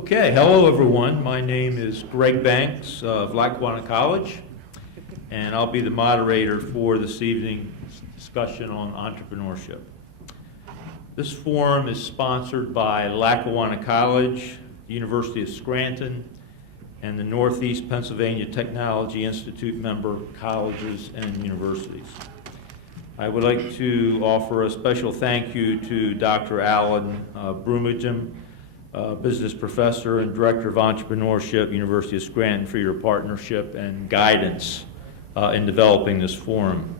Okay, hello everyone. My name is Greg Banks of Lackawanna College, and I'll be the moderator for this evening's discussion on entrepreneurship. This forum is sponsored by Lackawanna College, the University of Scranton, and the Northeast Pennsylvania Technology Institute member colleges and universities. I would like to offer a special thank you to Dr. Alan Brumagem, business professor and director of entrepreneurship, University of Scranton, for your partnership and guidance in developing this forum.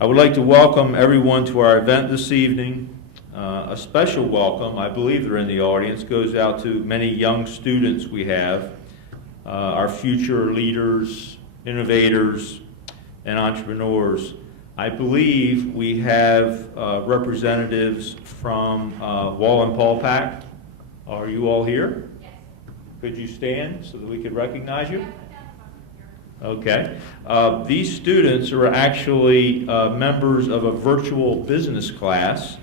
I would like to welcome everyone to our event this evening. A special welcome, I believe they're in the audience, goes out to many young students we have, our future leaders, innovators, and entrepreneurs. I believe we have representatives from Wallenpaul Pack. Are you all here? Yes. Could you stand so that we could recognize you? Okay. These students are actually members of a virtual business class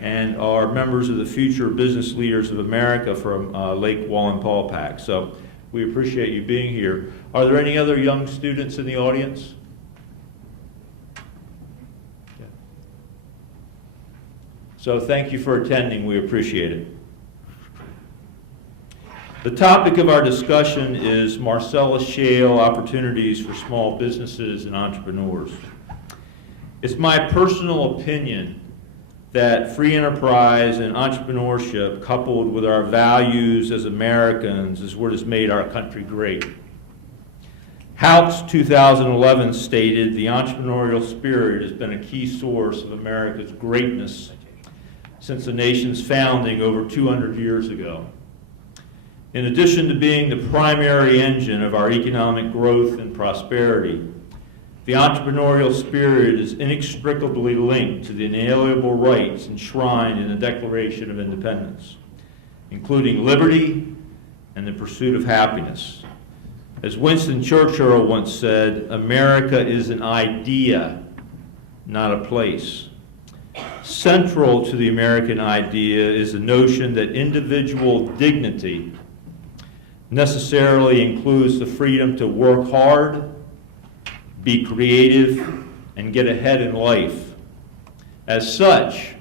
and are members of the Future Business Leaders of America from Lake Wallenpaul Pack. So we appreciate you being here. Are there any other young students in the audience? So thank you for attending. We appreciate it. The topic of our discussion is Marcellus Shale opportunities for small businesses and entrepreneurs. It's my personal opinion that free enterprise and entrepreneurship, coupled with our values as Americans, is what has made our country great. Hout's 2011 stated, "The entrepreneurial spirit has been a key source of America's greatness since the nation's founding over 200 years ago." In addition to being the primary engine of our economic growth and prosperity, the entrepreneurial spirit is inextricably linked to the inalienable rights enshrined in the Declaration of Independence, including liberty and the pursuit of happiness. As Winston Churchill once said, "America is an idea, not a place." Central to the American idea is the notion that individual dignity necessarily includes the freedom to work hard, be creative, and get ahead in life. As such,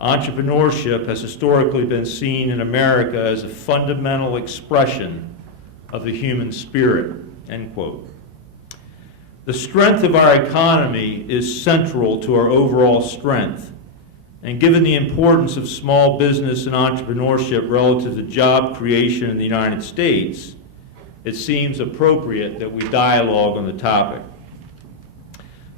entrepreneurship has historically been seen in America as a fundamental expression of the human spirit, end quote. The strength of our economy is central to our overall strength. And given the importance of small business and entrepreneurship relative to job creation in the United States, it seems appropriate that we dialogue on the topic.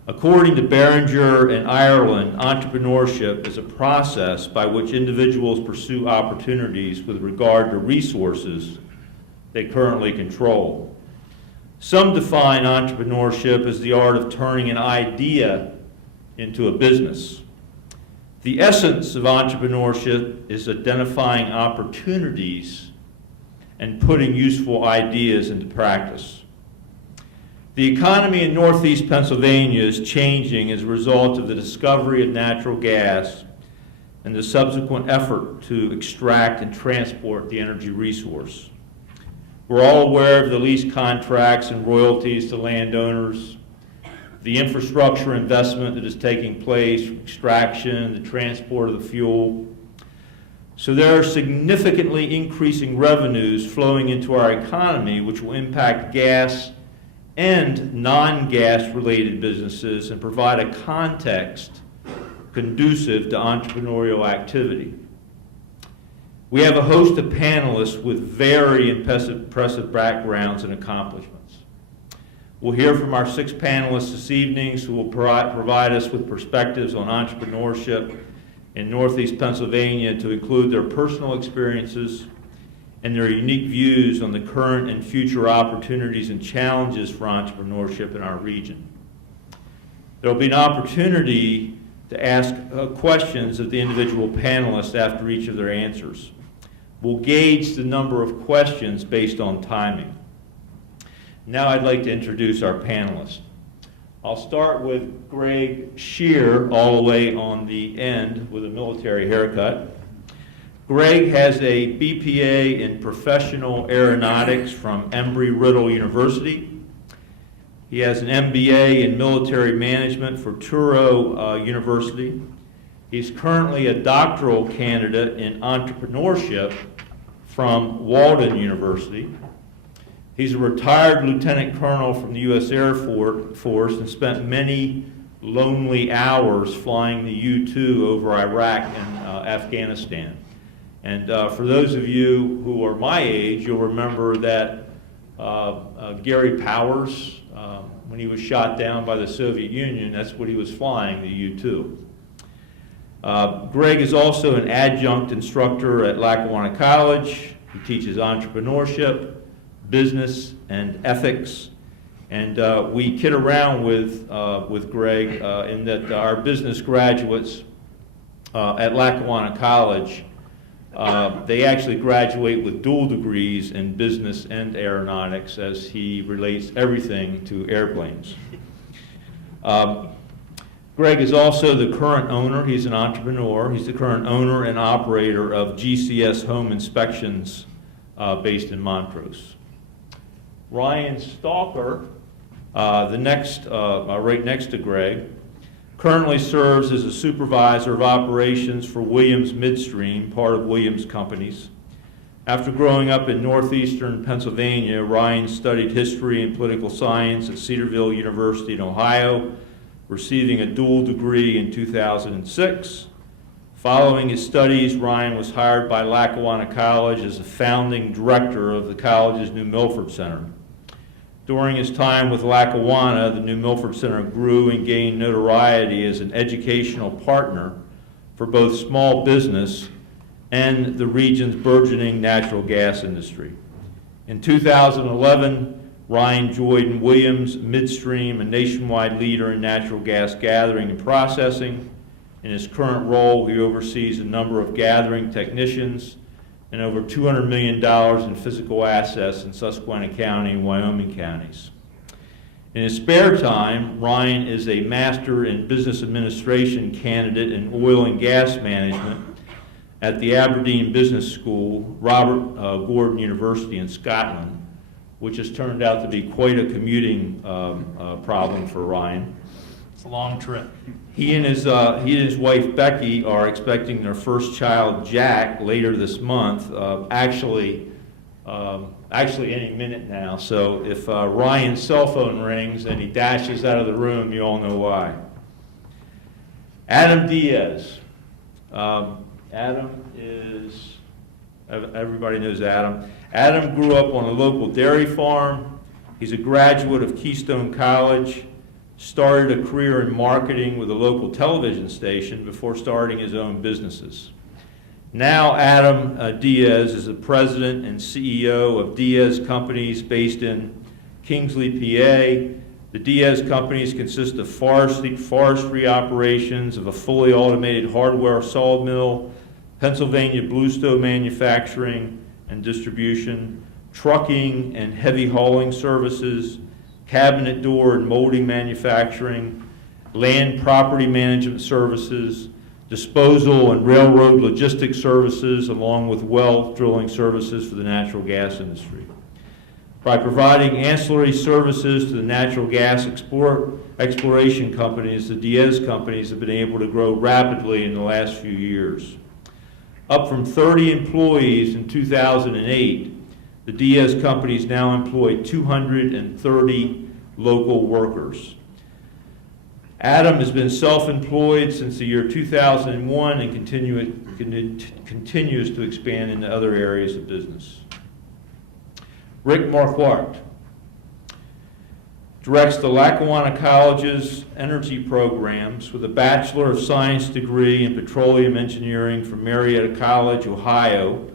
According to Behringer and Ireland, entrepreneurship is a process by which individuals pursue opportunities with regard to resources they currently control. Some define entrepreneurship as the art of turning an idea into a business. The essence of entrepreneurship is identifying opportunities and putting useful ideas into practice. The economy in Northeast Pennsylvania is changing as a result of the discovery of natural gas and the subsequent effort to extract and transport the energy resource. We're all aware of the lease contracts and royalties to landowners, the infrastructure investment that is taking place, from extraction, the transport of the fuel. So there are significantly increasing revenues flowing into our economy, which will impact gas and non-gas related businesses and provide a context conducive to entrepreneurial activity. We have a host of panelists with very impressive backgrounds and accomplishments. We'll hear from our 6 panelists this evening who will provide us with perspectives on entrepreneurship in Northeast Pennsylvania to include their personal experiences and their unique views on the current and future opportunities and challenges for entrepreneurship in our region. There will be an opportunity to ask questions of the individual panelists after each of their answers. We'll gauge the number of questions based on timing. Now I'd like to introduce our panelists. I'll start with Greg Shear, all the way on the end with a military haircut. Greg has a BPA in Professional Aeronautics from Embry-Riddle University. He has an MBA in Military Management for Truro University. He's currently a doctoral candidate in entrepreneurship from Walden University. He's a retired lieutenant colonel from the U.S. Air Force and spent many lonely hours flying the U-2 over Iraq and Afghanistan. And for those of you who are my age, you'll remember that Gary Powers, when he was shot down by the Soviet Union, that's what he was flying, the U-2. Greg is also an adjunct instructor at Lackawanna College. He teaches entrepreneurship, business, and ethics. And we kid around with Greg in that our business graduates at Lackawanna College, they actually graduate with dual degrees in business and aeronautics, as he relates everything to airplanes. Greg is also the current owner, he's an entrepreneur, he's the current owner and operator of GCS Home Inspections based in Montrose. Ryan Stalker, right next to Greg, currently serves as a supervisor of operations for Williams Midstream, part of Williams Companies. After growing up in northeastern Pennsylvania, Ryan studied history and political science at Cedarville University in Ohio, receiving a dual degree in 2006. Following his studies, Ryan was hired by Lackawanna College as a founding director of the college's New Milford Center. During his time with Lackawanna, the New Milford Center grew and gained notoriety as an educational partner for both small business and the region's burgeoning natural gas industry. In 2011, Ryan joined Williams Midstream, a nationwide leader in natural gas gathering and processing. In his current role, he oversees a number of gathering technicians and over $200 million in physical assets in Susquehanna County and Wyoming counties. In his spare time, Ryan is a Master in Business Administration candidate in oil and gas management at the Aberdeen Business School, Robert Gordon University in Scotland, which has turned out to be quite a commuting problem for Ryan. It's a long trip. He and his wife Becky are expecting their first child, Jack, later this month. Actually any minute now. So if Ryan's cell phone rings and he dashes out of the room, you all know why. Adam Diaz. Adam is, everybody knows Adam. Adam grew up on a local dairy farm. He's a graduate of Keystone College. Started a career in marketing with a local television station before starting his own businesses. Now Adam Diaz is the president and CEO of Diaz Companies based in Kingsley, PA. The Diaz Companies consist of forestry operations, of a fully automated hardware sawmill, Pennsylvania bluestone manufacturing and distribution, trucking and heavy hauling services, cabinet door and molding manufacturing, land property management services, disposal and railroad logistics services, along with well drilling services for the natural gas industry. By providing ancillary services to the natural gas exploration companies, the Diaz Companies have been able to grow rapidly in the last few years. Up from 30 employees in 2008, the Diaz Companies now employ 230 local workers. Adam has been self-employed since the year 2001 and continues to expand into other areas of business. Rick Marquardt directs the Lackawanna College's energy programs with a Bachelor of Science degree in Petroleum Engineering from Marietta College, Ohio.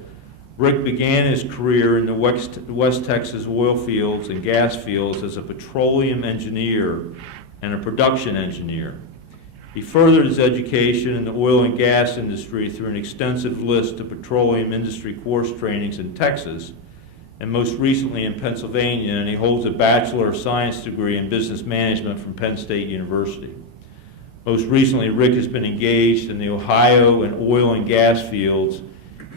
Rick began his career in the West Texas oil fields and gas fields as a petroleum engineer and a production engineer. He furthered his education in the oil and gas industry through an extensive list of petroleum industry course trainings in Texas, and most recently in Pennsylvania, and he holds a Bachelor of Science degree in Business Management from Penn State University. Most recently, Rick has been engaged in the Ohio and oil and gas fields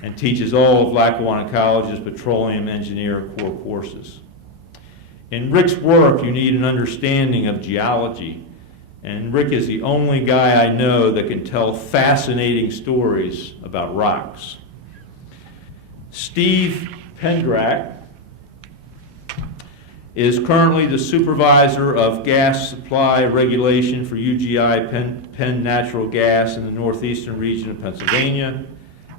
and teaches all of Lackawanna College's petroleum engineer core courses. In Rick's work, you need an understanding of geology, and Rick is the only guy I know that can tell fascinating stories about rocks. Steve Pendrak is currently the supervisor of gas supply regulation for UGI Penn Natural Gas in the northeastern region of Pennsylvania.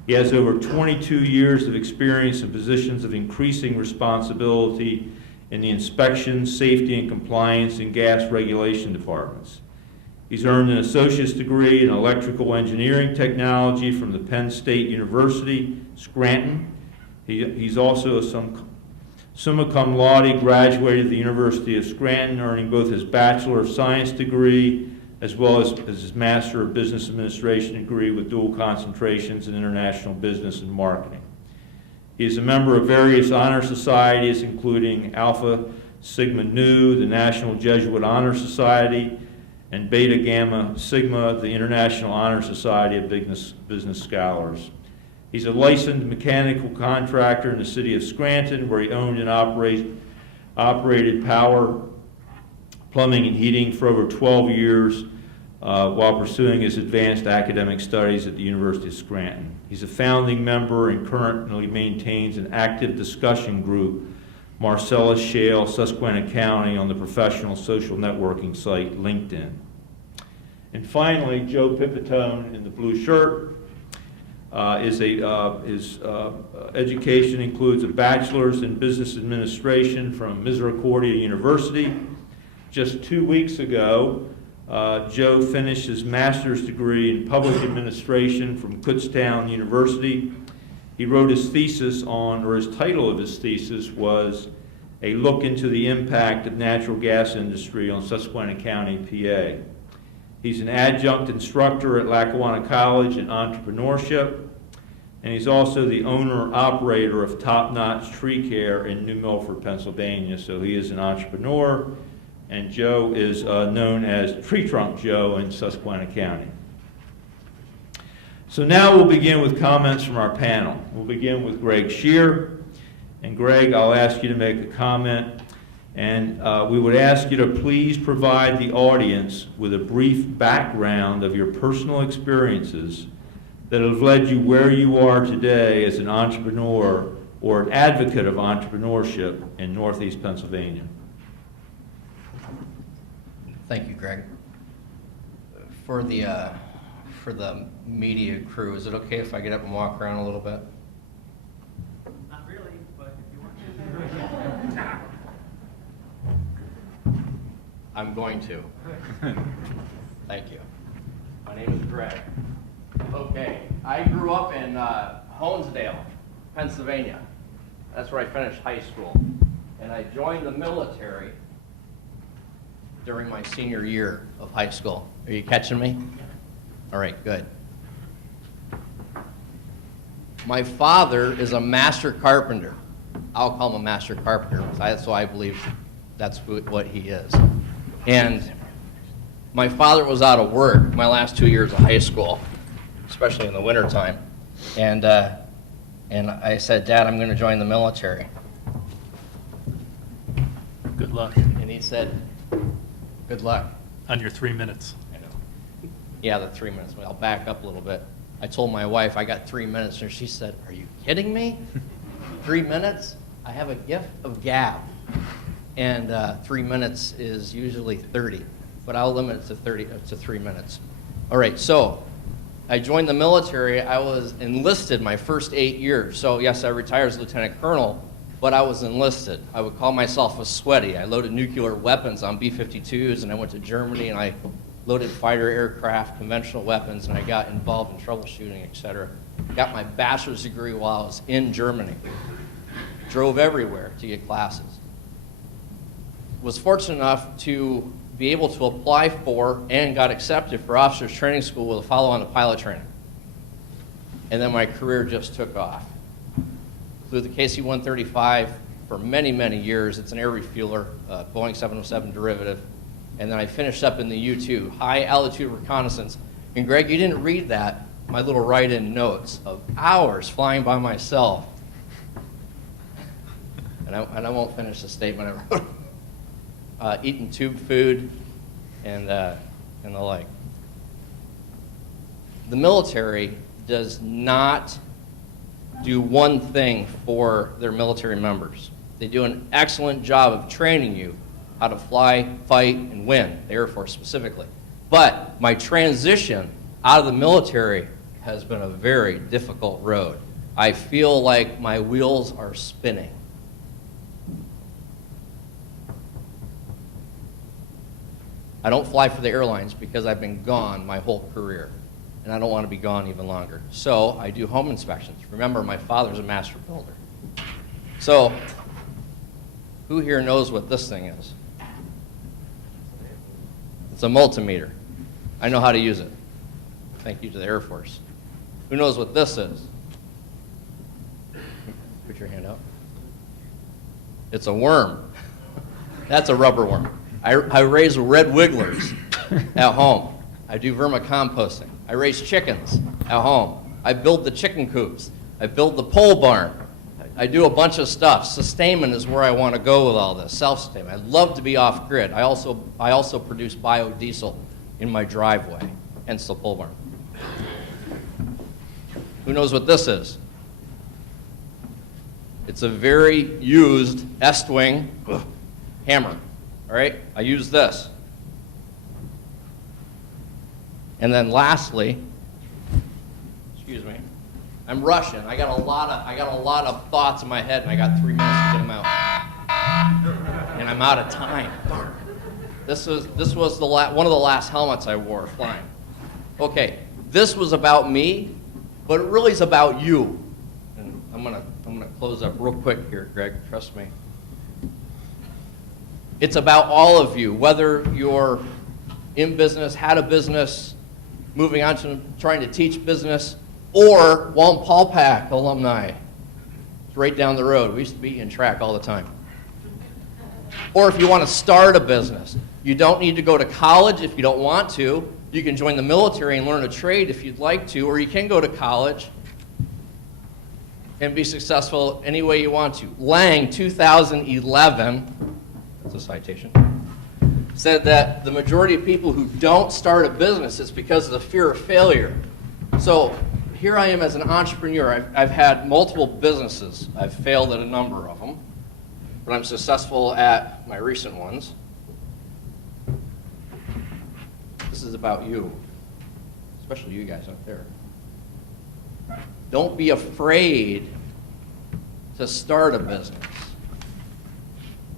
He has over 22 years of experience in positions of increasing responsibility in the inspection, safety, and compliance in gas regulation departments. He's earned an associate's degree in electrical engineering technology from the Penn State University, Scranton. He's also a summa cum laude graduate of the University of Scranton, earning both his Bachelor of Science degree as well as his Master of Business Administration degree with dual concentrations in international business and marketing. He is a member of various honor societies, including Alpha Sigma Nu, the National Jesuit Honor Society, and Beta Gamma Sigma, the International Honor Society of Business Scholars. He's a licensed mechanical contractor in the city of Scranton, where he owned and operated power, plumbing, and heating for over 12 years while pursuing his advanced academic studies at the University of Scranton. He's a founding member and currently maintains an active discussion group, Marcellus Shale, Susquehanna County, on the professional social networking site LinkedIn. And finally, Joe Pipitone in the blue shirt. His education includes a bachelor's in business administration from Misericordia University. Just 2 weeks ago, Joe finished his master's degree in public administration from Kutztown University. He wrote his thesis on, or his title of his thesis was, A Look into the Impact of Natural Gas Industry on Susquehanna County, PA. He's an adjunct instructor at Lackawanna College in entrepreneurship, and he's also the owner-operator of Top Notch Tree Care in New Milford, Pennsylvania. So he is an entrepreneur, and Joe is known as Tree Trunk Joe in Susquehanna County. So now we'll begin with comments from our panel. We'll begin with Greg Shear. And Greg, I'll ask you to make a comment. And we would ask you to please provide the audience with a brief background of your personal experiences that have led you where you are today as an entrepreneur or an advocate of entrepreneurship in Northeast Pennsylvania. Thank you, Greg. For the media crew, is it okay if I get up and walk around a little bit? Not really, but if you want to. I'm going to. Thank you. My name is Greg. Okay, I grew up in Honesdale, Pennsylvania. That's where I finished high school. And I joined the military during my senior year of high school. Are you catching me? All right, good. My father is a master carpenter. I'll call him a master carpenter, so I believe that's what he is. And my father was out of work my last 2 years of high school, especially in the wintertime. And I said, Dad, I'm going to join the military. Good luck And he said, good luck. on your 3 minutes. I know. Yeah, the 3 minutes. Well, I'll back up a little bit. I told my wife I got 3 minutes, and she said, are you kidding me? 3 minutes? I have a gift of gab. And 3 minutes is usually 30, but I'll limit it to 3 minutes. All right, so I joined the military. I was enlisted my first 8 years. So yes, I retired as lieutenant colonel, but I was enlisted. I would call myself a sweaty. I loaded nuclear weapons on B-52s, and I went to Germany, and I loaded fighter aircraft, conventional weapons, and I got involved in troubleshooting, et cetera. Got my bachelor's degree while I was in Germany. Drove everywhere to get classes. Was fortunate enough to be able to apply for and got accepted for officers training school with a follow-on to pilot training. And then my career just took off. Flew the KC-135 for many, many years. It's an air refueler, Boeing 707 derivative. And then I finished up in the U-2, high altitude reconnaissance. And Greg, you didn't read that, my little write-in notes of hours flying by myself. And I won't finish the statement I wrote. Eating tube food and the like. The military does not do one thing for their military members. They do an excellent job of training you how to fly, fight, and win, the Air Force specifically. But my transition out of the military has been a very difficult road. I feel like my wheels are spinning. I don't fly for the airlines because I've been gone my whole career, and I don't want to be gone even longer. So I do home inspections. Remember, my father's a master builder. So who here knows what this thing is? It's a multimeter. I know how to use it. Thank you to the Air Force. Who knows what this is? Put your hand out. It's a worm. That's a rubber worm. I raise red wigglers at home. I do vermicomposting. I raise chickens at home. I build the chicken coops. I build the pole barn. I do a bunch of stuff. Sustainment is where I want to go with all this. Self-sustainment. I'd love to be off grid. I also produce biodiesel in my driveway, hence the pole barn. Who knows what this is? It's a very used S-wing hammer. All right, I use this. And then lastly, excuse me, I'm rushing. I got a lot of thoughts in my head, and I got 3 minutes to get them out. And I'm out of time. Darn. This was one of the last helmets I wore flying. Okay, this was about me, but it really is about you. And I'm gonna close up real quick here, Greg. Trust me. It's about all of you, whether you're in business, had a business, moving on to trying to teach business, or Walton-Paulpack alumni. It's right down the road. We used to be in track all the time. Or if you want to start a business, you don't need to go to college if you don't want to. You can join the military and learn a trade if you'd like to, or you can go to college and be successful any way you want to. Lang, 2011, that's a citation, said that the majority of people who don't start a business is because of the fear of failure. So here I am as an entrepreneur. I've had multiple businesses. I've failed at a number of them, but I'm successful at my recent ones. This is about you, especially you guys out there. Don't be afraid to start a business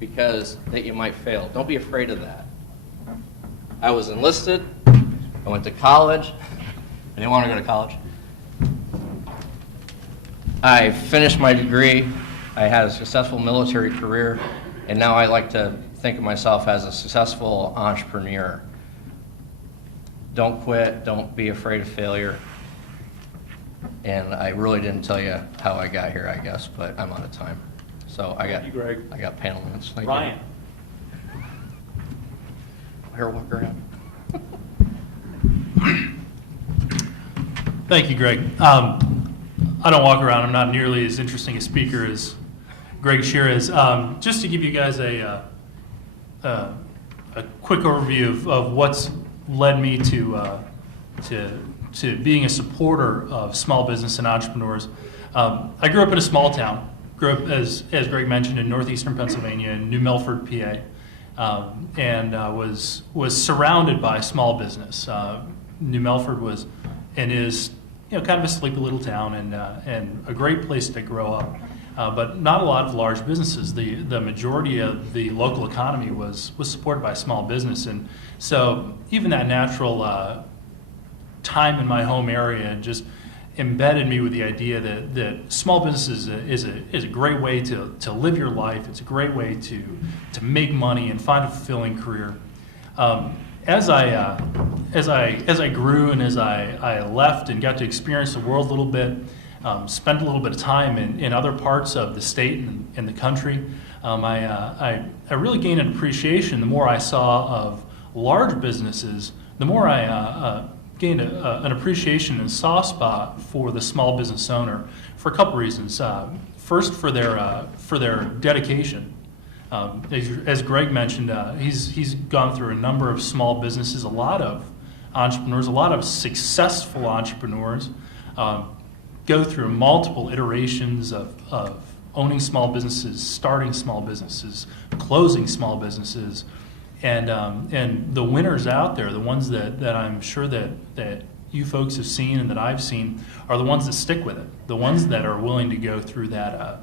because that you might fail. Don't be afraid of that. I was enlisted. I went to college. I didn't want to go to college. I finished my degree. I had a successful military career, and now I like to think of myself as a successful entrepreneur. Don't quit. Don't be afraid of failure. And I really didn't tell you how I got here, I guess, but I'm out of time. So Thank you, Greg. I got panel minutes. Thank Ryan. you. Here, walk around. Thank you, Greg. I don't walk around. I'm not nearly as interesting a speaker as Greg Shear is. Just to give you guys a quick overview of what's led me to being a supporter of small business and entrepreneurs. I grew up in a small town. Grew up, as Greg mentioned, in northeastern Pennsylvania, in New Milford, PA, and was surrounded by small business. New Milford was and is kind of a sleepy little town and a great place to grow up, but not a lot of large businesses. The majority of the local economy was supported by small business, and so even that natural time in my home area just embedded me with the idea that small business is a great way to live your life. It's a great way to make money and find a fulfilling career. As I grew and as I left and got to experience the world a little bit, spent a little bit of time in other parts of the state and the country, I really gained an appreciation. The more I saw of large businesses, the more I gained an appreciation and soft spot for the small business owner for a couple reasons. First, for their dedication. As Greg mentioned, he's gone through a number of small businesses, a lot of entrepreneurs, a lot of successful entrepreneurs go through multiple iterations of owning small businesses, starting small businesses, closing small businesses, and the winners out there, the ones that I'm sure that you folks have seen and that I've seen, are the ones that stick with it, the ones that are willing to go through that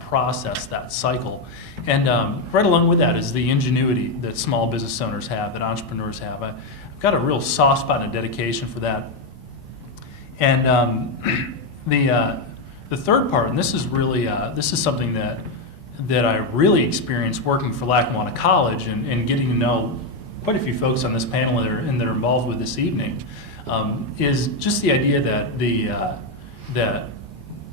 process, that cycle. And right along with that is the ingenuity that small business owners have, that entrepreneurs have. I've got a real soft spot and dedication for that. And the third part, and this is really this is something that I really experienced working for Lackawanna College and getting to know quite a few folks on this panel that are involved with this evening, is just the idea that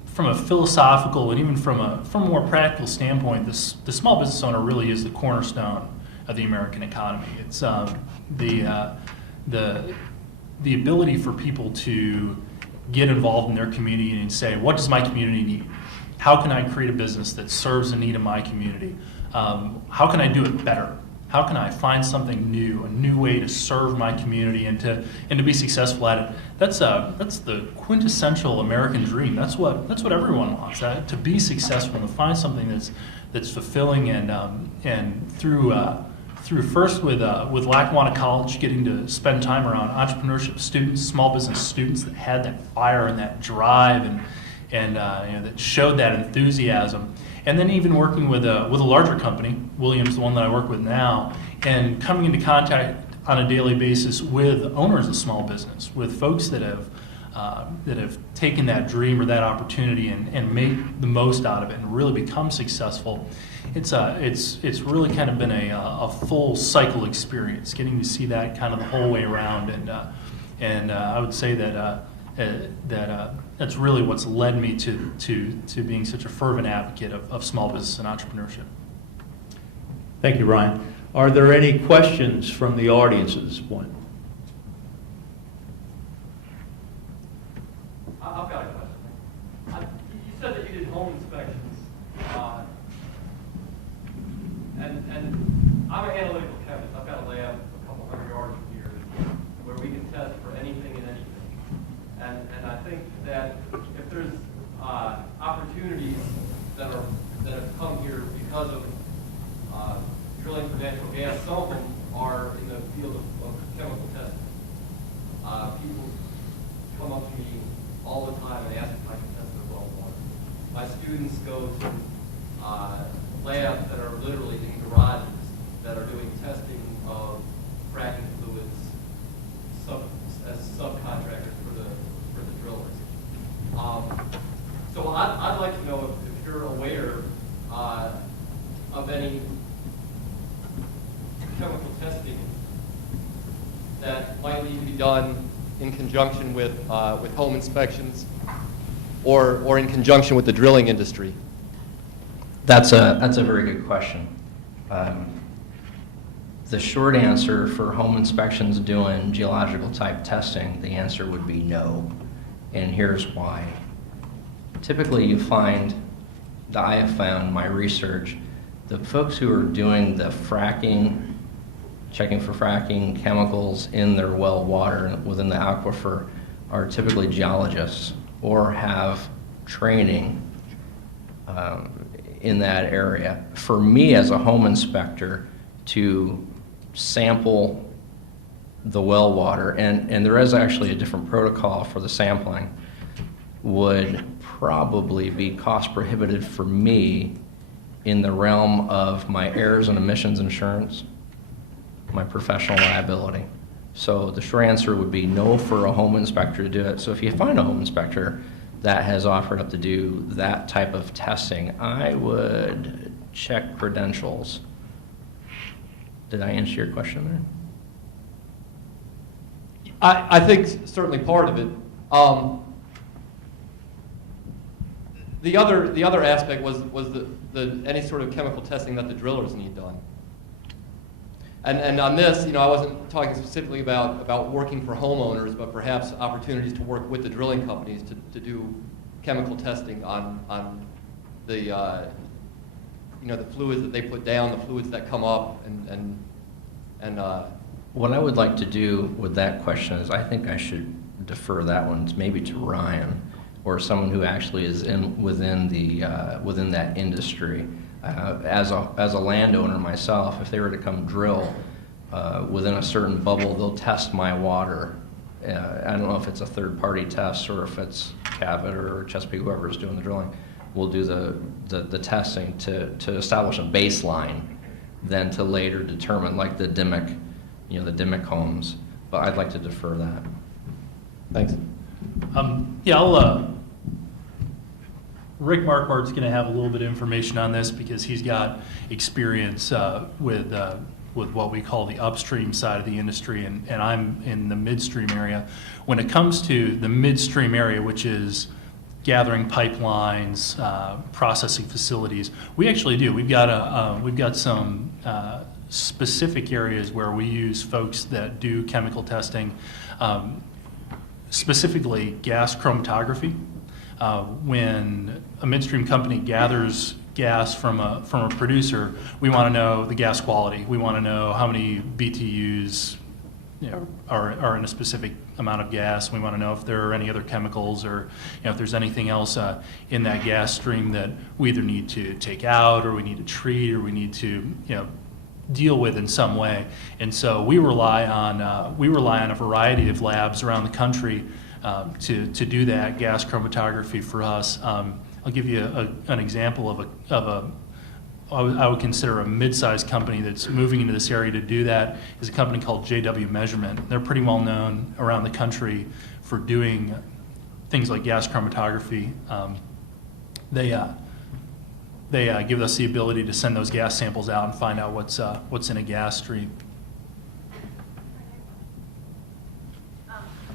from a philosophical and even from a more practical standpoint, the small business owner really is the cornerstone of the American economy. It's the ability for people to get involved in their community and say, what does my community need? How can I create a business that serves the need of my community? How can I do it better? How can I find something new, a new way to serve my community and to be successful at it? That's the quintessential American dream. That's what everyone wants, to be successful and to find something that's fulfilling. And through first with Lackawanna College, getting to spend time around entrepreneurship students, small business students that had that fire and that drive and that showed that enthusiasm. And then even working with a larger company, Williams, the one that I work with now, and coming into contact on a daily basis with owners of small business, with folks that have taken that dream or that opportunity and made the most out of it and really become successful. It's really kind of been a full cycle experience, getting to see that kind of the whole way around, and I would say that that's really what's led me to being such a fervent advocate of small business and entrepreneurship. Thank you, Ryan. Are there any questions from the audience at this point? I've got a question. You said that you did home inspections, and I'm an analytical chemist. I've got a lab a couple hundred yards from here where we can test for anything and anything. And I think that if there's opportunities that have come here because of drilling for natural gas, some of them are in the field of chemical testing. People come up to me all the time and ask if I can test their well water. My students go to labs that are literally in garages that are doing testing of fracking fluids as subcontractors for the drillers. So I'd like to know if you're aware of any chemical testing that might need to be done in conjunction with home inspections or in conjunction with the drilling industry. That's a very good question. The short answer for home inspections doing geological type testing, the answer would be no. And here's why. Typically you find, that I have found in my research, the folks who are doing the fracking, checking for fracking chemicals in their well water within the aquifer are typically geologists or have training in that area. For me as a home inspector to sample the well water, and there is actually a different protocol for the sampling, would probably be cost prohibitive for me in the realm of my errors and omissions insurance, my professional liability. So the short answer would be no for a home inspector to do it. So if you find a home inspector that has offered up to do that type of testing, I would check credentials. Did I answer your question there? I think certainly part of it. The other aspect was the any sort of chemical testing that the drillers need done. And on this, I wasn't talking specifically about working for homeowners, but perhaps opportunities to work with the drilling companies to do chemical testing on the the fluids that they put down, the fluids that come up, and What I would like to do with that question is I think I should defer that one maybe to Ryan or someone who actually is within that industry. As a landowner myself, if they were to come drill within a certain bubble, they'll test my water. I don't know if it's a third-party test or if it's Cabot or Chesapeake, whoever is doing the drilling. We'll do the testing to establish a baseline, then to later determine, like the Dimick, the Dimick homes. But I'd like to defer that. Thanks. Rick Marquardt's going to have a little bit of information on this because he's got experience with what we call the upstream side of the industry, and I'm in the midstream area. When it comes to the midstream area, which is gathering pipelines, processing facilities, we actually do. We've got some specific areas where we use folks that do chemical testing, specifically gas chromatography. When a midstream company gathers gas from a producer, we want to know the gas quality. We want to know how many BTUs are in a specific amount of gas. We want to know if there are any other chemicals or if there's anything else in that gas stream that we either need to take out or we need to treat or we need to deal with in some way. And so we rely on a variety of labs around the country to do that gas chromatography for us. I'll give you an example of I would consider a mid-sized company that's moving into this area to do that is a company called JW Measurement. They're pretty well known around the country for doing things like gas chromatography. They give us the ability to send those gas samples out and find out what's in a gas stream.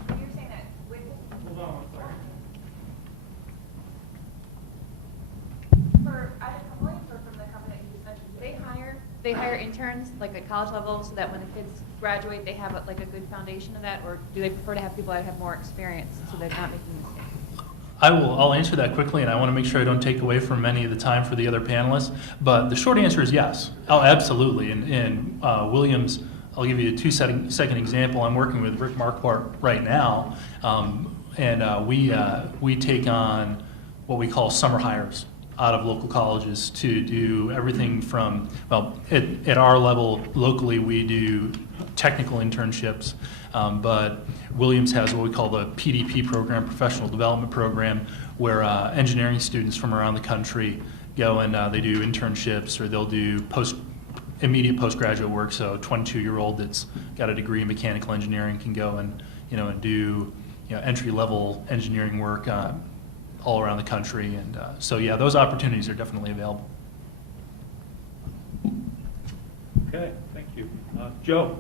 You're saying that with... Hold on one second. From the company that you just mentioned, do they hire interns like at college level so that when the kids graduate they have a good foundation of that, or do they prefer to have people that have more experience so they're not making mistakes? I'll answer that quickly, and I want to make sure I don't take away from any of the time for the other panelists. But the short answer is yes. Oh, absolutely. And Williams, I'll give you a 2-second example. I'm working with Rick Marquardt right now, and we take on what we call summer hires out of local colleges to do everything from, at our level locally, we do technical internships, but Williams has what we call the PDP program, Professional Development Program, where engineering students from around the country go and they do internships, or they'll do immediate postgraduate work. So a 22-year-old that's got a degree in mechanical engineering can go and and do entry-level engineering work all around the country. And so yeah, those opportunities are definitely available. Okay, thank you. Joe?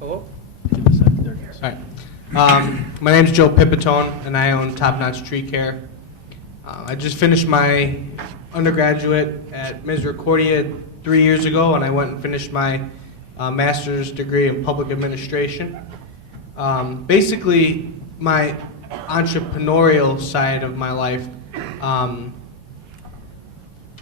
Hello? All right. My name's Joe Pipitone, and I own Top Notch Tree Care. I just finished my undergraduate at Misericordia 3 years ago, and I went and finished my master's degree in public administration. Basically, my entrepreneurial side of my life,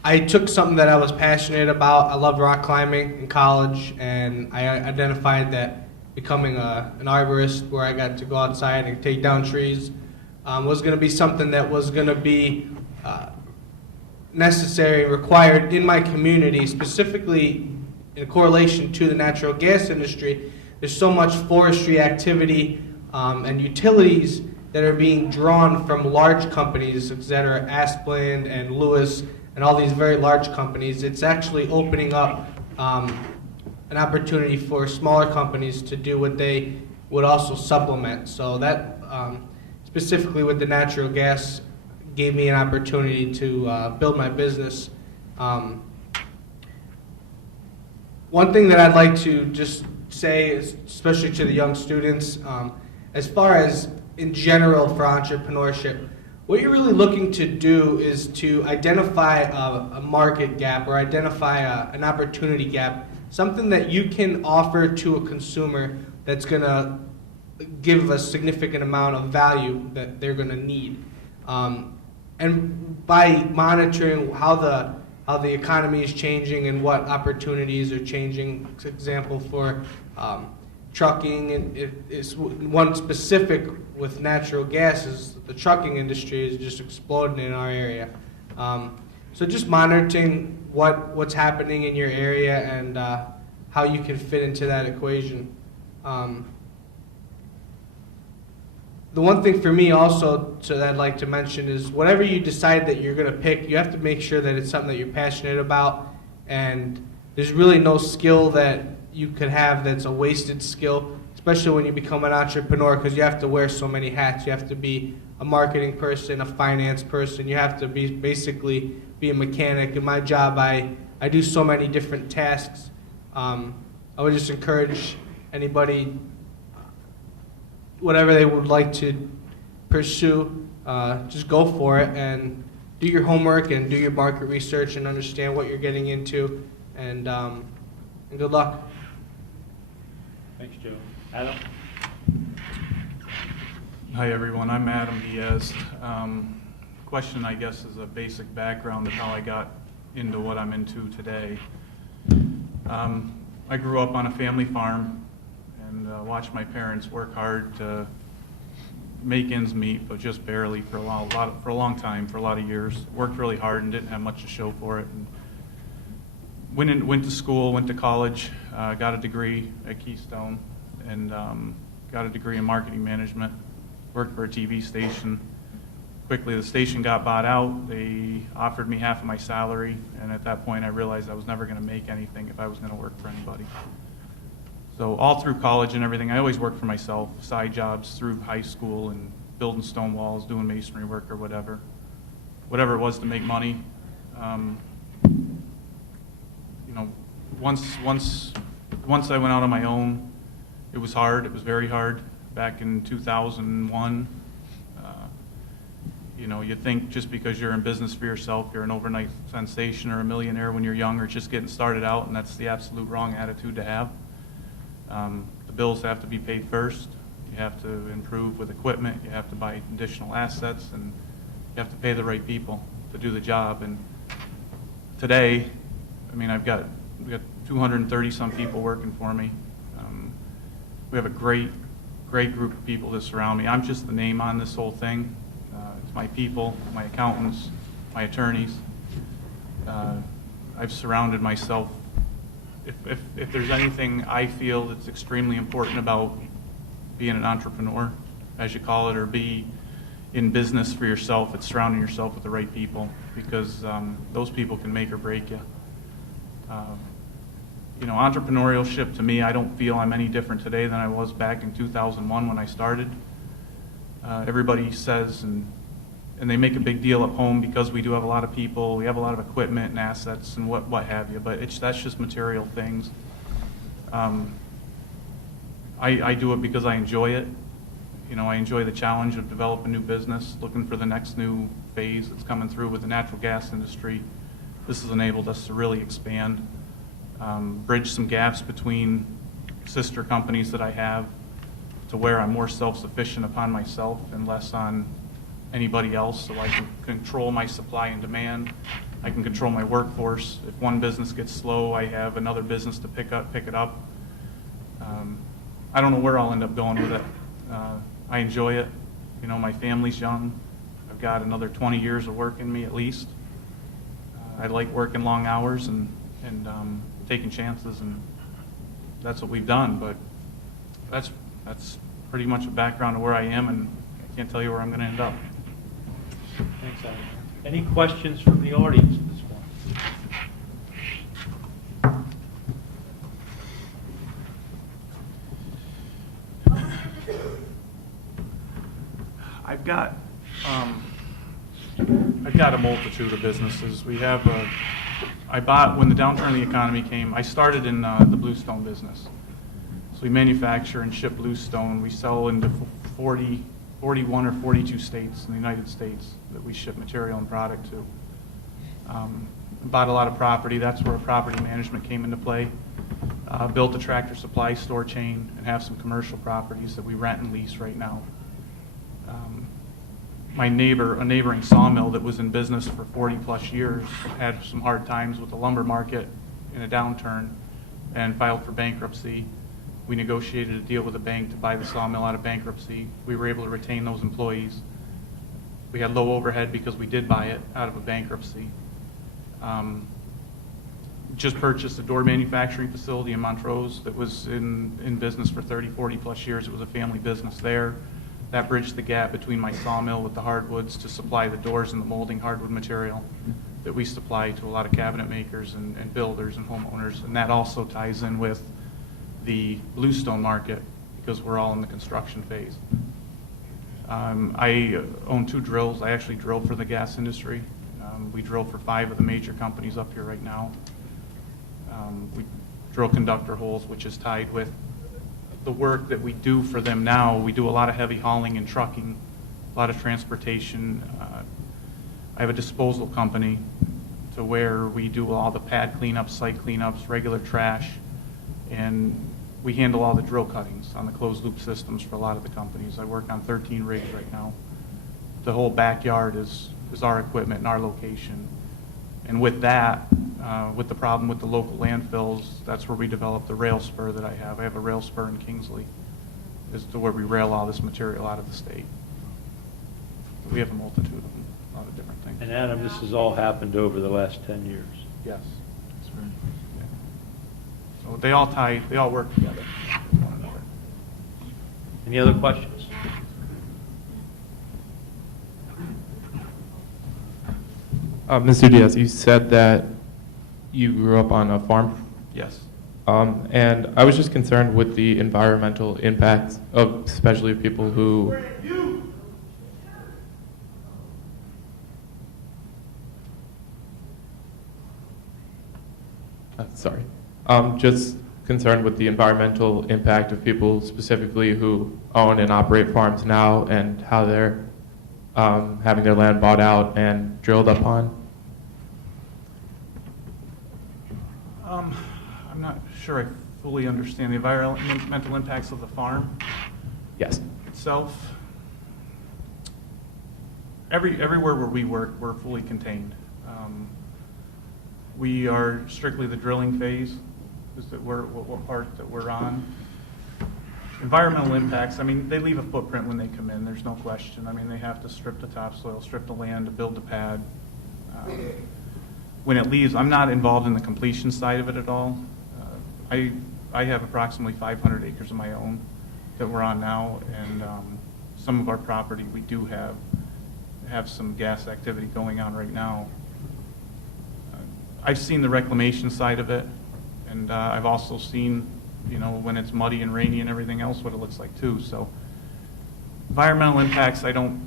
I took something that I was passionate about. I loved rock climbing in college, and I identified that becoming an arborist, where I got to go outside and take down trees, was going to be something that was going to be necessary, required in my community, specifically in correlation to the natural gas industry. There's so much forestry activity and utilities that are being drawn from large companies, etc., Asplund and Lewis, and all these very large companies. It's actually opening up an opportunity for smaller companies to do what they would also supplement. So that, specifically with the natural gas, gave me an opportunity to build my business. One thing that I'd like to just say, is, especially to the young students, as far as in general for entrepreneurship. What you're really looking to do is to identify a market gap or identify an opportunity gap, something that you can offer to a consumer that's going to give a significant amount of value that they're going to need. And by monitoring how the economy is changing and what opportunities are changing, for example, for trucking, and it is one specific with natural gas is the trucking industry is just exploding in our area. So just monitoring what's happening in your area and how you can fit into that equation. The one thing for me also that I'd like to mention is whatever you decide that you're going to pick, you have to make sure that it's something that you're passionate about, and there's really no skill that you could have that's a wasted skill, especially when you become an entrepreneur, because you have to wear so many hats. You have to be a marketing person, a finance person. You have to basically be a mechanic. In my job, I do so many different tasks. I would just encourage anybody, whatever they would like to pursue, just go for it and do your homework and do your market research and understand what you're getting into, and good luck. Thanks, Joe. Adam? Hi, everyone. I'm Adam Diaz. Question, I guess, is a basic background of how I got into what I'm into today. I grew up on a family farm and watched my parents work hard to make ends meet, but just barely for a long time, for a lot of years. Worked really hard and didn't have much to show for it. And went to school, went to college, got a degree at Keystone, and got a degree in marketing management. Worked for a TV station. Quickly, the station got bought out. They offered me half of my salary, and at that point, I realized I was never going to make anything if I was going to work for anybody. So all through college and everything, I always worked for myself, side jobs through high school and building stone walls, doing masonry work or whatever it was to make money. Once I went out on my own, it was hard. It was very hard. Back in 2001, you think just because you're in business for yourself, you're an overnight sensation or a millionaire when you're young or just getting started out, and that's the absolute wrong attitude to have. The bills have to be paid first. You have to improve with equipment. You have to buy additional assets, and you have to pay the right people to do the job. And today, we've got 230 some people working for me. We have a great group of people that surround me. I'm just the name on this whole thing. It's my people, my accountants, my attorneys. I've surrounded myself. If there's anything I feel that's extremely important about being an entrepreneur, as you call it, or be in business for yourself, it's surrounding yourself with the right people, because those people can make or break you. Entrepreneurship to me, I don't feel I'm any different today than I was back in 2001 when I started. Everybody says, and they make a big deal at home because we do have a lot of people, we have a lot of equipment and assets and what have you, but that's just material things. I do it because I enjoy it. I enjoy the challenge of developing a new business, looking for the next new phase that's coming through with the natural gas industry. This has enabled us to really expand, bridge some gaps between sister companies that I have to where I'm more self-sufficient upon myself and less on anybody else, so I can control my supply and demand. I can control my workforce. If one business gets slow, I have another business to pick it up. I don't know where I'll end up going with it. I enjoy it. My family's young. I've got another 20 years of work in me at least. I like working long hours and taking chances, and that's what we've done. But that's pretty much a background of where I am, and I can't tell you where I'm going to end up. Thanks, Adam. Any questions from the audience at this point? I've got a multitude of businesses. I bought, when the downturn in the economy came, I started in the bluestone business. So we manufacture and ship bluestone. We sell into 40 41 or 42 states in the United States that we ship material and product to. Bought a lot of property. That's where property management came into play. Built a tractor supply store chain and have some commercial properties that we rent and lease right now. A neighboring sawmill that was in business for 40 plus years, had some hard times with the lumber market in a downturn and filed for bankruptcy. We negotiated a deal with a bank to buy the sawmill out of bankruptcy. We were able to retain those employees. We had low overhead because we did buy it out of a bankruptcy. Just purchased a door manufacturing facility in Montrose that was in business for 30, 40 plus years. It was a family business there. That bridged the gap between my sawmill with the hardwoods to supply the doors and the molding hardwood material that we supply to a lot of cabinet makers and builders and homeowners. And that also ties in with the bluestone market because we're all in the construction phase. I own 2 drills. I actually drill for the gas industry. We drill for 5 of the major companies up here right now. We drill conductor holes, which is tied with the work that we do for them now. We do a lot of heavy hauling and trucking, a lot of transportation. I have a disposal company to where we do all the pad cleanups, site cleanups, regular trash, and we handle all the drill cuttings on the closed loop systems for a lot of the companies. I work on 13 rigs right now. The whole backyard is our equipment and our location. And with that, with the problem with the local landfills, that's where we developed the rail spur that I have. I have a rail spur in Kingsley, is to where we rail all this material out of the state. We have a multitude of them, a lot of different things. And Adam, this has all happened over the last 10 years. Yes. That's right. Yeah. So they all work together with one another. Any other questions? Mr. Diaz, you said that you grew up on a farm, Yes. and I was just concerned with the environmental impacts of especially people who just concerned with the environmental impact of people specifically who own and operate farms now and how they're having their land bought out and drilled upon. I'm not sure I fully understand the environmental impacts of the farm Yes. itself. Everywhere where we work, we're fully contained. We are strictly the drilling phase, is that what part that we're on. Environmental impacts, I mean, they leave a footprint when they come in, there's no question. I mean, they have to strip the topsoil, strip the land to build the pad. When it leaves, I'm not involved in the completion side of it at all. I have approximately 500 acres of my own that we're on now, and some of our property we do have some gas activity going on right now. I've seen the reclamation side of it, and I've also seen, you know, when it's muddy and rainy and everything else, what it looks like too. So environmental impacts, I don't,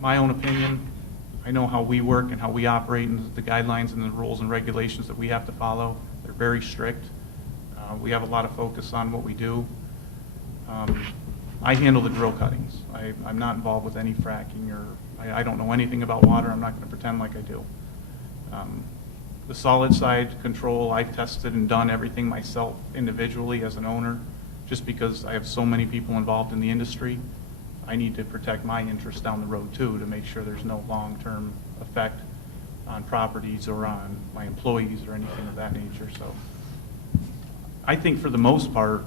my own opinion, I know how we work and how we operate and the guidelines and the rules and regulations that we have to follow. They're very strict. We have a lot of focus on what we do. I handle the drill cuttings. I'm not involved with any fracking, or I don't know anything about water. I'm not going to pretend like I do. The solid side control, I've tested and done everything myself individually as an owner, just because I have so many people involved in the industry. I need to protect my interests down the road too, to make sure there's no long-term effect on properties or on my employees or anything of that nature. So I think for the most part,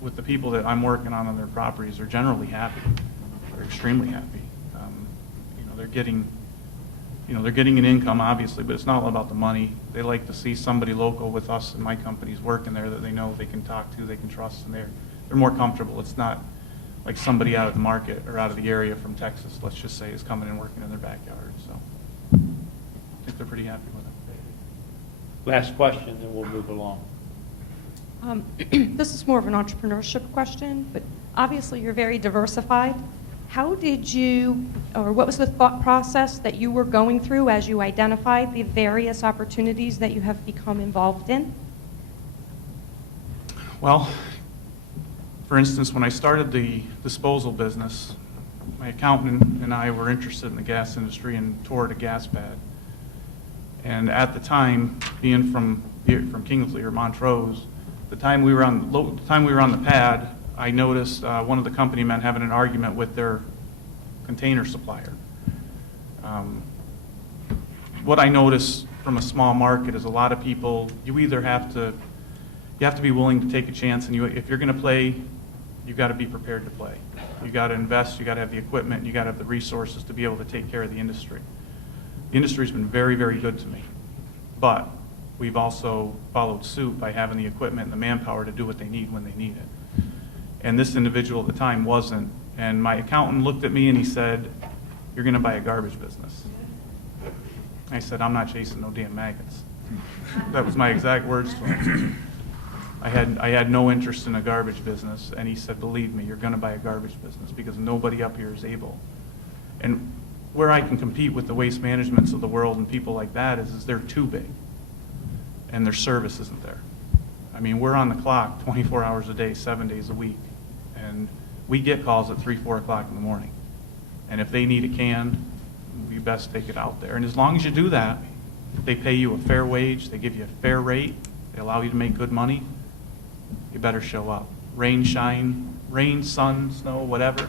with the people that I'm working on their properties, they're generally happy. They're extremely happy. They're getting an income, obviously, but it's not all about the money. They like to see somebody local with us and my companies working there that they know they can talk to, they can trust, and they're more comfortable. It's not like somebody out of the market or out of the area from Texas, let's just say, is coming and working in their backyard. So I think they're pretty happy with it. Last question, then we'll move along. This is more of an entrepreneurship question, but obviously you're very diversified. How did you, or what was the thought process that you were going through as you identified the various opportunities that you have become involved in? Well, For instance, when I started the disposal business, my accountant and I were interested in the gas industry and toured a gas pad. And at the time, being from Kingsley or Montrose, the time we were on the pad, I noticed one of the company men having an argument with their container supplier. What I noticed from a small market is a lot of people, you have to be willing to take a chance, and if you're going to play, you've got to be prepared to play. You got to invest, you got to have the equipment, you got to have the resources to be able to take care of the industry. The industry's been very, very good to me, but we've also followed suit by having the equipment and the manpower to do what they need when they need it. And this individual at the time wasn't, and my accountant looked at me and he said, "You're going to buy a garbage business." I said, "I'm not chasing no damn maggots." That was my exact words to him. I had no interest in a garbage business, and he said, "Believe me, you're going to buy a garbage business because nobody up here is able." And where I can compete with the Waste Managements of the world and people like that is they're too big, and their service isn't there. I mean, we're on the clock 24 hours a day, 7 days a week, and we get calls at 3, 4 o'clock in the morning. And if they need a can, you best take it out there. And as long as you do that, they pay you a fair wage, they give you a fair rate, they allow you to make good money, you better show up. Rain, shine, rain, sun, snow, whatever,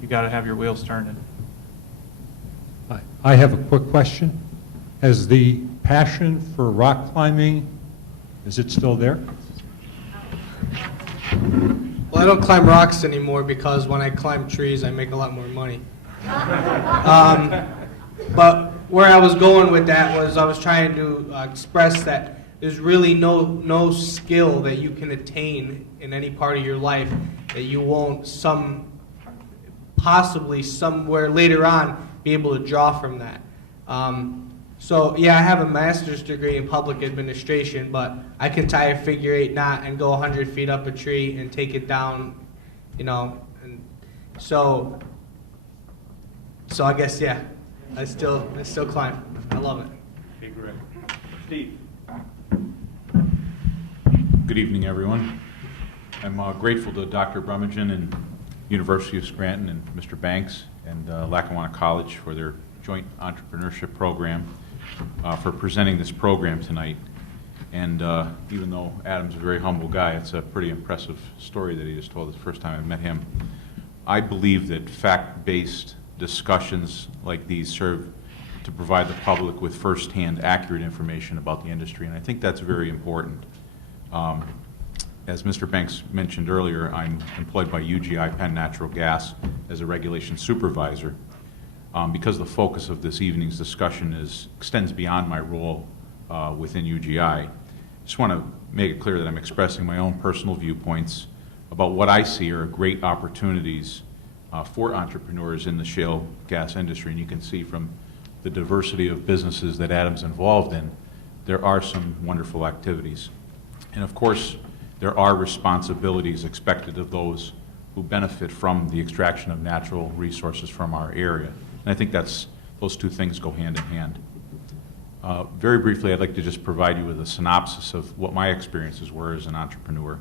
you got to have your wheels turning. I have a quick question. Has the passion for rock climbing, is it still there? Well, I don't climb rocks anymore because when I climb trees, I make a lot more money. But where I was going with that was I was trying to express that there's really no skill that you can attain in any part of your life that you won't possibly somewhere later on be able to draw from that. So yeah, I have a master's degree in public administration, but I can tie a figure 8 knot and go 100 feet up a tree and take it down, you know. And so I guess yeah, I still climb. I love it. Hey, Greg. Steve. Good evening, everyone. I'm grateful to Dr. Brummagem and University of Scranton and Mr. Banks and Lackawanna College for their joint entrepreneurship program, for presenting this program tonight. And even though Adam's a very humble guy, it's a pretty impressive story that he just told us the first time I met him. I believe that fact-based discussions like these serve to provide the public with first-hand accurate information about the industry, and I think that's very important. As Mr. Banks mentioned earlier, I'm employed by UGI Penn Natural Gas as a regulation supervisor. Because the focus of this evening's discussion extends beyond my role within UGI, I just want to make it clear that I'm expressing my own personal viewpoints about what I see are great opportunities for entrepreneurs in the shale gas industry. And you can see from the diversity of businesses that Adam's involved in, there are some wonderful activities. And of course, there are responsibilities expected of those who benefit from the extraction of natural resources from our area. And I think those two things go hand in hand. Very briefly, I'd like to just provide you with a synopsis of what my experiences were as an entrepreneur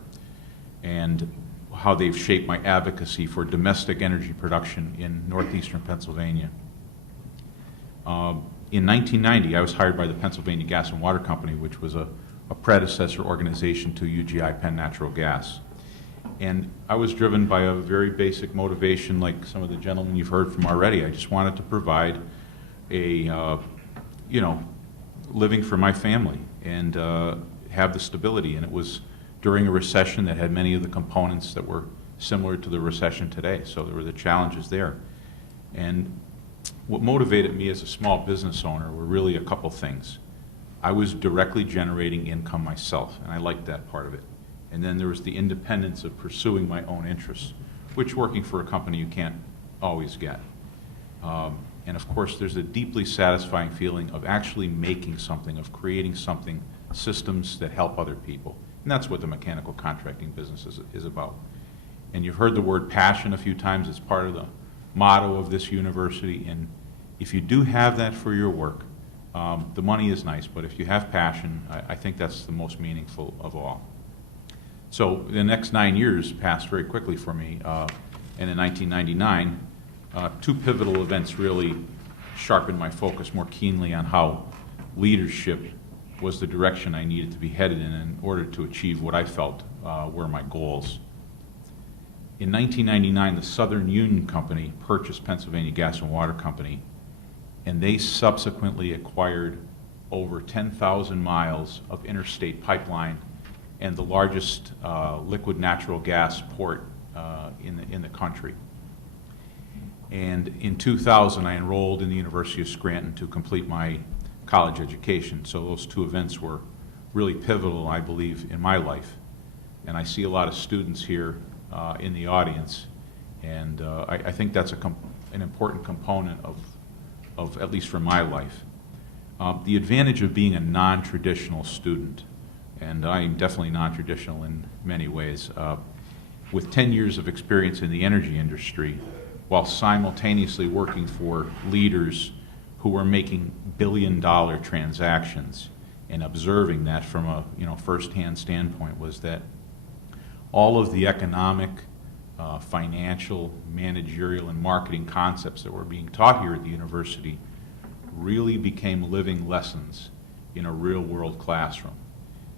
and how they've shaped my advocacy for domestic energy production in northeastern Pennsylvania. In 1990, I was hired by the Pennsylvania Gas and Water Company, which was a predecessor organization to UGI Penn Natural Gas. And I was driven by a very basic motivation, like some of the gentlemen you've heard from already. I just wanted to provide a, living for my family and have the stability. And it was during a recession that had many of the components that were similar to the recession today. So there were the challenges there. And what motivated me as a small business owner were really a couple things. I was directly generating income myself, and I liked that part of it. And then there was the independence of pursuing my own interests, which working for a company you can't always get. And of course, there's a deeply satisfying feeling of actually making something, of creating something, systems that help other people. And that's what the mechanical contracting business is about. And you've heard the word passion a few times. It's part of the motto of this university. And if you do have that for your work, the money is nice, but if you have passion, I think that's the most meaningful of all. So the next 9 years passed very quickly for me, and in 1999, two pivotal events really sharpened my focus more keenly on how leadership was the direction I needed to be headed in order to achieve what I felt were my goals. In 1999, the Southern Union Company purchased Pennsylvania Gas and Water Company, and they subsequently acquired over 10,000 miles of interstate pipeline and the largest liquid natural gas port in the country. And in 2000, I enrolled in the University of Scranton to complete my college education. So those two events were really pivotal, I believe, in my life. And I see a lot of students here in the audience, and I think that's an important component of at least for my life. The advantage of being a non-traditional student, and I am definitely non-traditional in many ways, with 10 years of experience in the energy industry, while simultaneously working for leaders who were making billion-dollar transactions, and observing that from a first-hand standpoint, was that all of the economic, financial, managerial, and marketing concepts that were being taught here at the university really became living lessons in a real-world classroom.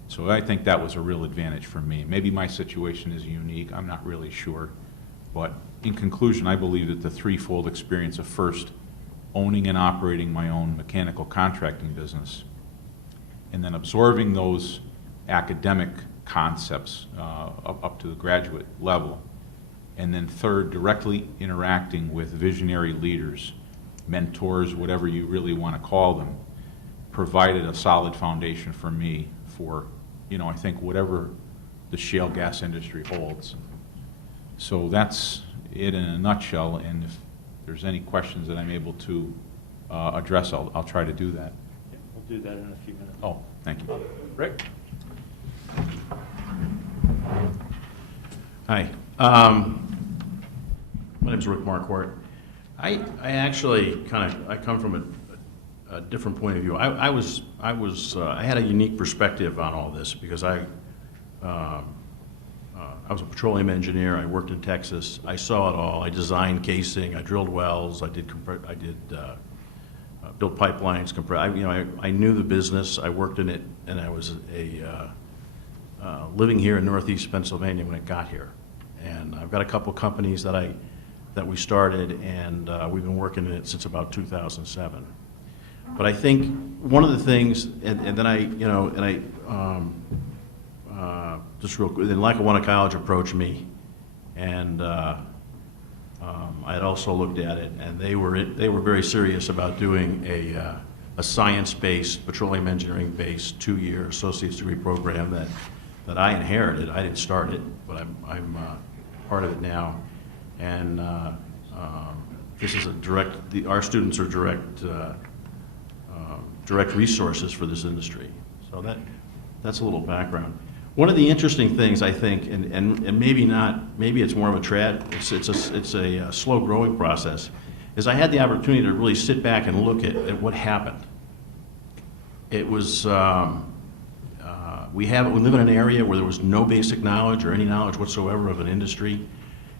So I think that was a real advantage for me. Maybe my situation is unique, I'm not really sure. But in conclusion, I believe that the threefold experience of first owning and operating my own mechanical contracting business, and then absorbing those academic concepts up to the graduate level, and then third, directly interacting with visionary leaders, mentors, whatever you really want to call them, provided a solid foundation for me for, I think whatever the shale gas industry holds. So that's it in a nutshell, and if there's any questions that I'm able to address, I'll try to do that. Yeah, we'll do that in a few minutes. Oh, thank you. Rick? Hi. My name is Rick Marquardt. I actually I come from a different point of view. I had a unique perspective on all this because I was a petroleum engineer. I worked in Texas. I saw it all. I designed casing. I drilled wells. I did built pipelines. I knew the business. I worked in it, and I was living here in Northeast Pennsylvania when it got here. And I've got a couple companies that we started, and we've been working in it since about 2007. But I think one of the things, and then just real quick, then Lackawanna College approached me, and I had also looked at it, and they were very serious about doing a science-based, petroleum engineering-based 2-year associate's degree program that I inherited. I didn't start it, but I'm part of it now. And this is our students are direct resources for this industry. So that's a little background. One of the interesting things I think, and maybe it's more of it's a slow growing process, is I had the opportunity to really sit back and look at what happened. It was, we live in an area where there was no basic knowledge or any knowledge whatsoever of an industry,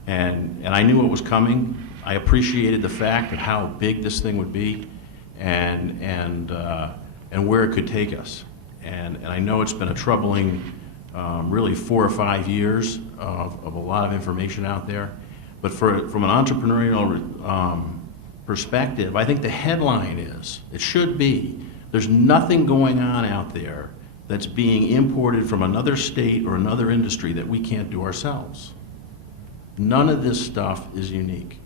and I knew what was coming. I appreciated the fact of how big this thing would be, and where it could take us. And I know it's been a troubling, really 4 or 5 years of a lot of information out there. But from an entrepreneurial perspective, I think the headline it should be, there's nothing going on out there that's being imported from another state or another industry that we can't do ourselves. None of this stuff is unique.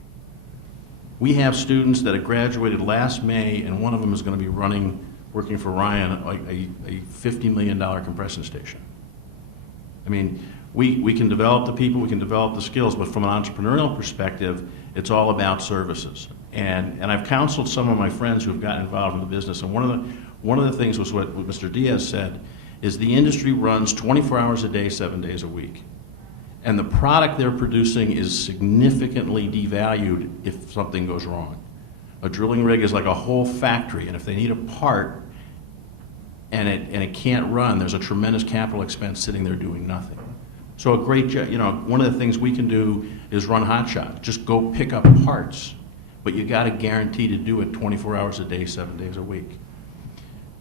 We have students that have graduated last May, and one of them is going to be working for Ryan, a $50 million compression station. I mean, we can develop the people, we can develop the skills, but from an entrepreneurial perspective, it's all about services. And I've counseled some of my friends who have gotten involved in the business, and one of the things was what Mr. Diaz said, is the industry runs 24 hours a day, 7 days a week. And the product they're producing is significantly devalued if something goes wrong. A drilling rig is like a whole factory, and if they need a part and it can't run, there's a tremendous capital expense sitting there doing nothing. So a great, one of the things we can do is run hot shots. Just go pick up parts, but you got to guarantee to do it 24 hours a day, 7 days a week.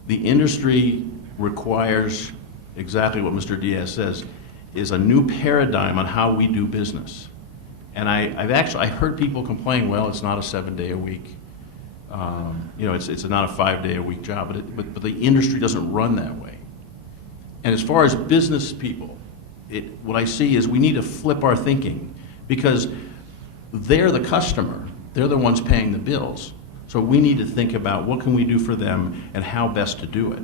The industry requires exactly what Mr. Diaz says, is a new paradigm on how we do business. And I've heard people complain, well, it's not a 7 day a week. It's not a 5 day a week job, but the industry doesn't run that way. And as far as business people, what I see is we need to flip our thinking, because they're the customer. They're the ones paying the bills. So we need to think about what can we do for them and how best to do it.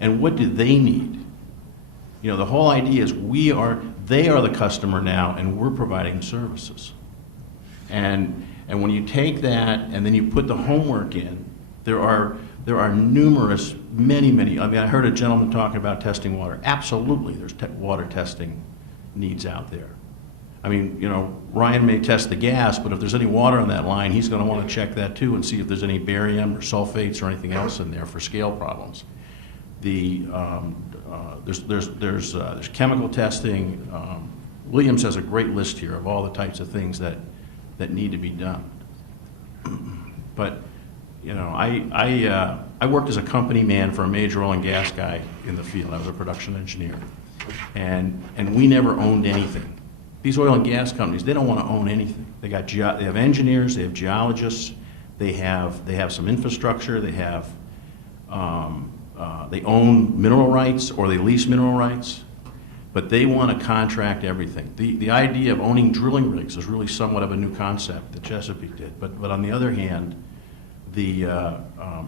And what do they need? The whole idea is they are the customer now, and we're providing services. And when you take that and then you put the homework in, there are numerous, many. I mean, I heard a gentleman talking about testing water. Absolutely, there's water testing needs out there. I mean, Ryan may test the gas, but if there's any water on that line, he's going to want to check that too and see if there's any barium or sulfates or anything else in there for scale problems. There's chemical testing. Williams has a great list here of all the types of things that need to be done. But I worked as a company man for a major oil and gas guy in the field. I was a production engineer, and we never owned anything. These oil and gas companies, they don't want to own anything. They have engineers, they have geologists, they have some infrastructure, they own mineral rights or they lease mineral rights, but they want to contract everything. The idea of owning drilling rigs is really somewhat of a new concept that Chesapeake did. But on the other hand,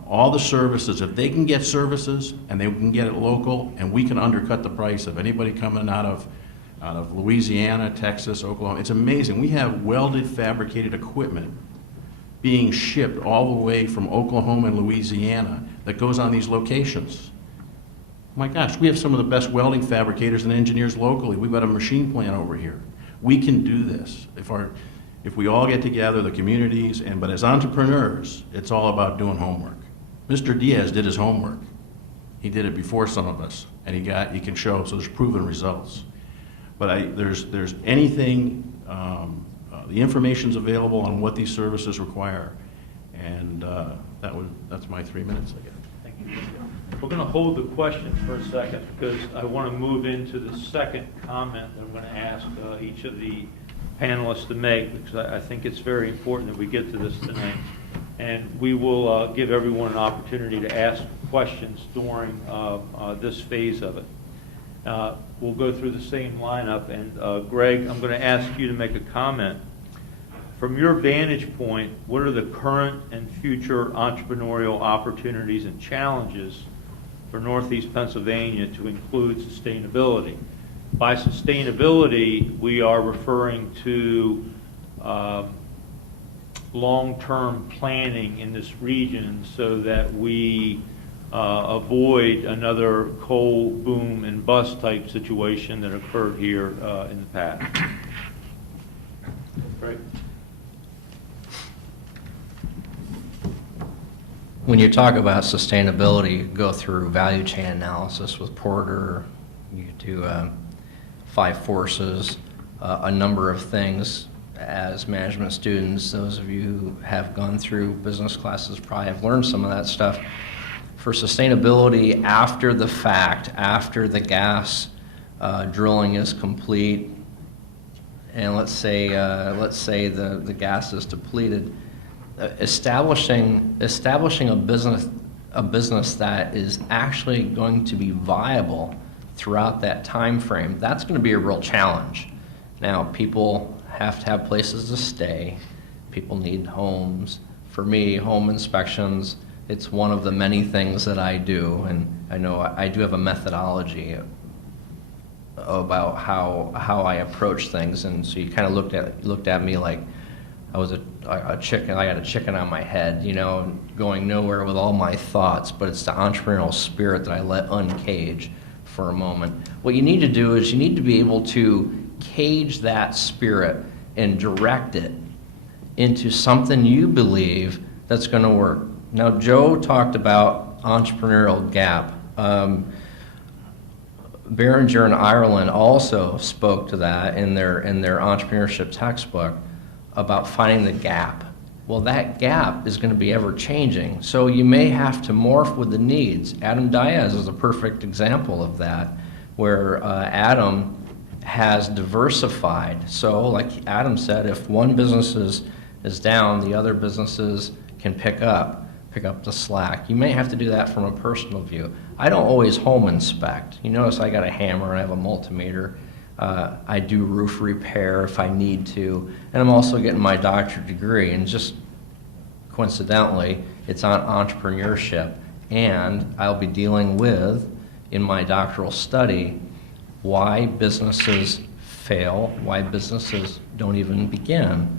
all the services, if they can get services and they can get it local, and we can undercut the price of anybody coming out of Louisiana, Texas, Oklahoma. It's amazing. We have welded, fabricated equipment being shipped all the way from Oklahoma and Louisiana that goes on these locations. My gosh, we have some of the best welding fabricators and engineers locally. We've got a machine plant over here. We can do this if we all get together, the communities, but as entrepreneurs, it's all about doing homework. Mr. Diaz did his homework. He did it before some of us, and he can show, so there's proven results. But there's anything, the information's available on what these services require, and that's my 3 minutes, I guess. Thank you. We're going to hold the questions for a second because I want to move into the second comment that I'm going to ask each of the panelists to make, because I think it's very important that we get to this tonight. And we will give everyone an opportunity to ask questions during this phase of it. We'll go through the same lineup, and Greg, I'm going to ask you to make a comment. From your vantage point, what are the current and future entrepreneurial opportunities and challenges for Northeast Pennsylvania to include sustainability? By sustainability, we are referring to long-term planning in this region so that we avoid another coal boom and bust type situation that occurred here in the past. Right. When you talk about sustainability, you go through value chain analysis with Porter, you do 5 forces, a number of things. As management students, those of you who have gone through business classes probably have learned some of that stuff. For sustainability after the fact, after the gas drilling is complete, and let's say the gas is depleted, establishing a business that is actually going to be viable throughout that time frame, that's going to be a real challenge. Now, people have to have places to stay. People need homes. For me, home inspections, it's one of the many things that I do, and I know I do have a methodology about how I approach things, and so you kind of looked at me like I was a chicken. I had a chicken on my head, going nowhere with all my thoughts, but it's the entrepreneurial spirit that I let uncage for a moment. What you need to do is you need to be able to cage that spirit and direct it into something you believe that's going to work. Now, Joe talked about entrepreneurial gap. Behringer in Ireland also spoke to that in their entrepreneurship textbook about finding the gap. Well, that gap is going to be ever changing, so you may have to morph with the needs. Adam Diaz is a perfect example of that, where Adam has diversified. So like Adam said, if one business is down, the other businesses can pick up the slack. You may have to do that from a personal view. I don't always home inspect. You notice I got a hammer and I have a multimeter. I do roof repair if I need to, and I'm also getting my doctorate degree, and just coincidentally, it's on entrepreneurship, and I'll be dealing with, in my doctoral study, why businesses fail, why businesses don't even begin.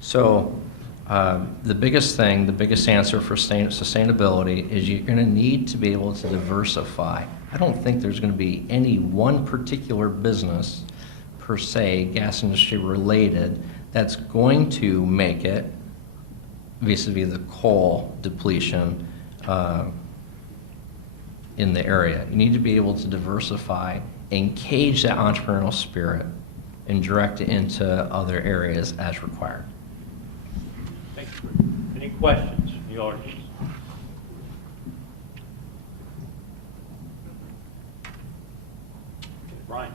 So the biggest thing, the biggest answer for sustainability is you're going to need to be able to diversify. I don't think there's going to be any one particular business, per se, gas industry related, that's going to make it vis-a-vis the coal depletion in the area. You need to be able to diversify, engage that entrepreneurial spirit, and direct it into other areas as required. Thank you. Any questions from the audience? Brian.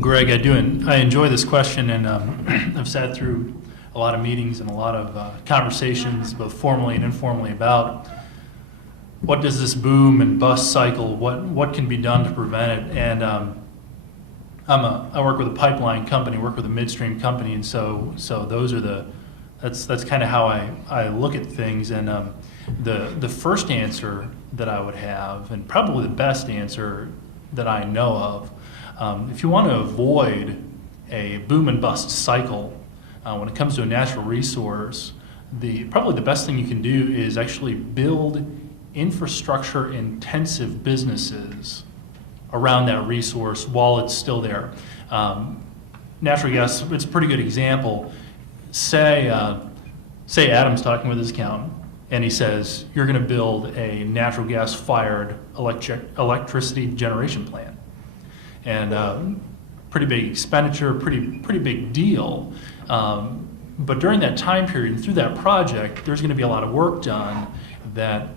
Greg, I enjoy this question, and I've sat through a lot of meetings and a lot of conversations, both formally and informally, about what does this boom and bust cycle, what can be done to prevent it. And I work with a pipeline company, work with a midstream company, and so those are that's kind of how I look at things. And the first answer that I would have, and probably the best answer that I know of, if you want to avoid a boom and bust cycle when it comes to a natural resource, probably the best thing you can do is actually build infrastructure intensive businesses around that resource while it's still there. Natural gas, it's a pretty good example. Say Adam's talking with his accountant, and he says, you're going to build a natural gas fired electricity generation plant. And pretty big expenditure, pretty big deal. But during that time period and through that project, there's going to be a lot of work done that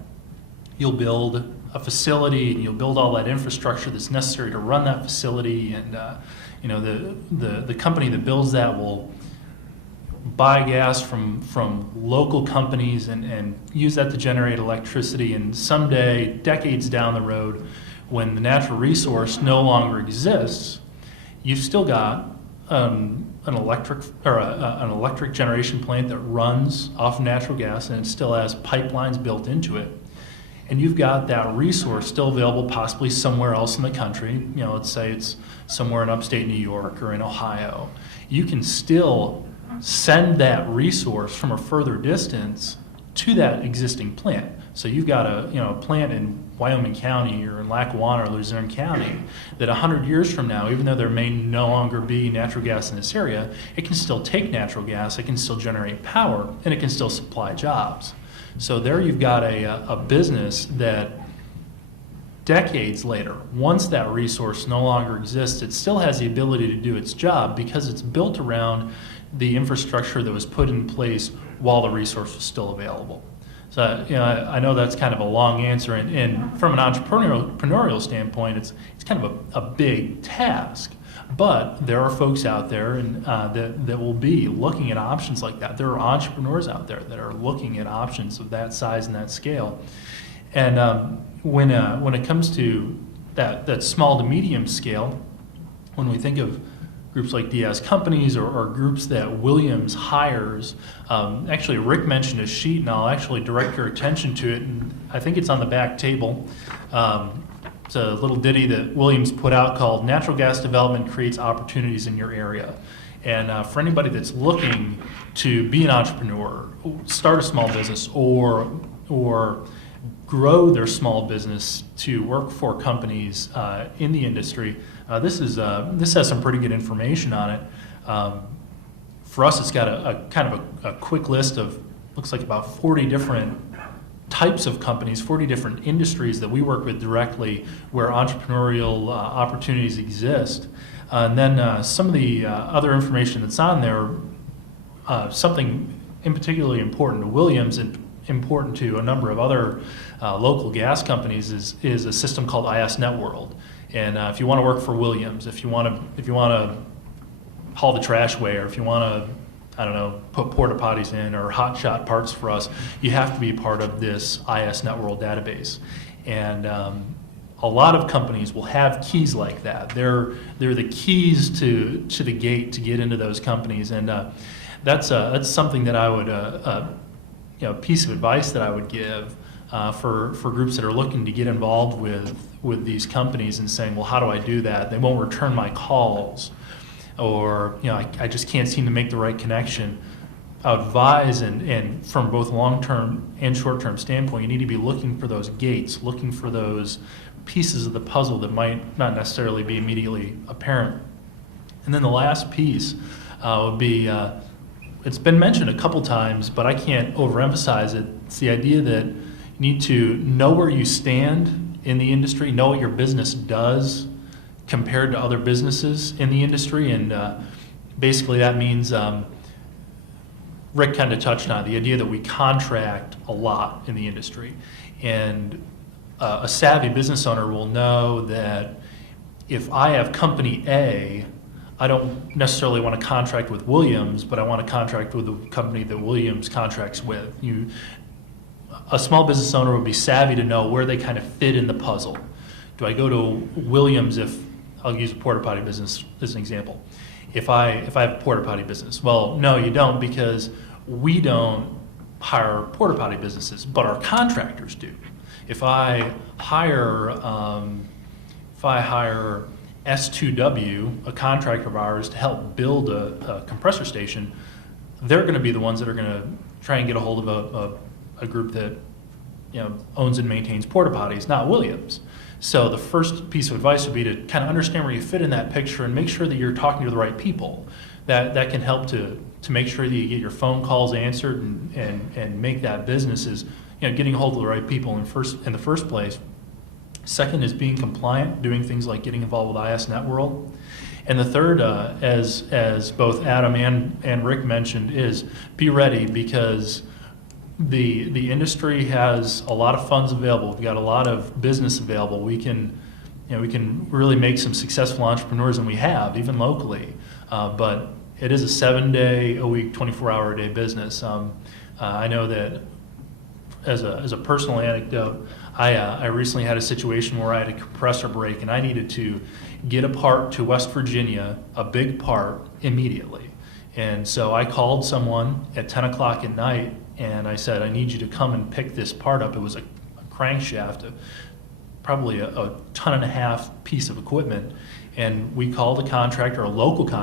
you'll build a facility and you'll build all that infrastructure that's necessary to run that facility. And the company that builds that will buy gas from local companies and use that to generate electricity. And someday, decades down the road, when the natural resource no longer exists, you've still got an electric generation plant that runs off natural gas, and it still has pipelines built into it. And you've got that resource still available possibly somewhere else in the country. Let's say it's somewhere in upstate New York or in Ohio. You can still send that resource from a further distance to that existing plant. So you've got a plant in Wyoming County or in Lackawanna or Luzerne County that 100 years from now, even though there may no longer be natural gas in this area, it can still take natural gas, it can still generate power, and it can still supply jobs. So there you've got a business that decades later, once that resource no longer exists, it still has the ability to do its job because it's built around the infrastructure that was put in place while the resource was still available. So I know that's kind of a long answer, and from an entrepreneurial standpoint, it's kind of a big task. But there are folks out there and that will be looking at options like that. There are entrepreneurs out there that are looking at options of that size and that scale. And when it comes to that small to medium scale, when we think of groups like Diaz Companies or groups that Williams hires. Actually, Rick mentioned a sheet, and I'll actually direct your attention to it, and I think it's on the back table. It's a little ditty that Williams put out called Natural Gas Development Creates Opportunities in Your Area. And for anybody that's looking to be an entrepreneur, start a small business, or grow their small business to work for companies in the industry, this has some pretty good information on it. For us, it's got a kind of a quick list of, looks like about 40 different types of companies, 40 different industries that we work with directly where entrepreneurial opportunities exist. And then some of the other information that's on there, something in particularly important to Williams and important to a number of other local gas companies is a system called ISNetWorld. And if you want to work for Williams, if you want to haul the trash away, or if you want to, I don't know, put porta potties in or hotshot parts for us, you have to be part of this ISNetWorld database. And a lot of companies will have keys like that. They're the keys to the gate to get into those companies, and that's something that I would piece of advice that I would give for groups that are looking to get involved with these companies and saying, well, how do I do that? They won't return my calls, or I just can't seem to make the right connection. I would advise, and from both long-term and short-term standpoint, you need to be looking for those gates, looking for those pieces of the puzzle that might not necessarily be immediately apparent. And then the last piece would be, it's been mentioned a couple times, but I can't overemphasize it. It's the idea that you need to know where you stand in the industry, know what your business does compared to other businesses in the industry, and basically that means Rick kind of touched on it, the idea that we contract a lot in the industry. And a savvy business owner will know that if I have company A, I don't necessarily want to contract with Williams, but I want to contract with the company that Williams contracts with. A small business owner would be savvy to know where they kind of fit in the puzzle. Do I go to Williams if, I'll use a porta potty business as an example. If I have a porta potty business, well, no, you don't, because we don't hire porta potty businesses, but our contractors do. If I hire S2W, a contractor of ours, to help build a compressor station, they're going to be the ones that are going to try and get a hold of a group that owns and maintains porta potties, not Williams. So the first piece of advice would be to kind of understand where you fit in that picture and make sure that you're talking to the right people. That can help to make sure that you get your phone calls answered and make that business is getting a hold of the right people in the first place. Second is being compliant, doing things like getting involved with ISNetWorld. And the third, as both Adam and Rick mentioned, is be ready, because the industry has a lot of funds available. We've got a lot of business available. We can really make some successful entrepreneurs, and we have, even locally. But it is a 7-day-a-week, 24-hour-a-day business. I know that as a personal anecdote, I recently had a situation where I had a compressor break, and I needed to get a part to West Virginia, a big part, immediately. And so I called someone at 10 o'clock at night, and I said, I need you to come and pick this part up. It was a crankshaft, probably a ton and a half piece of equipment. And we called a contractor, a local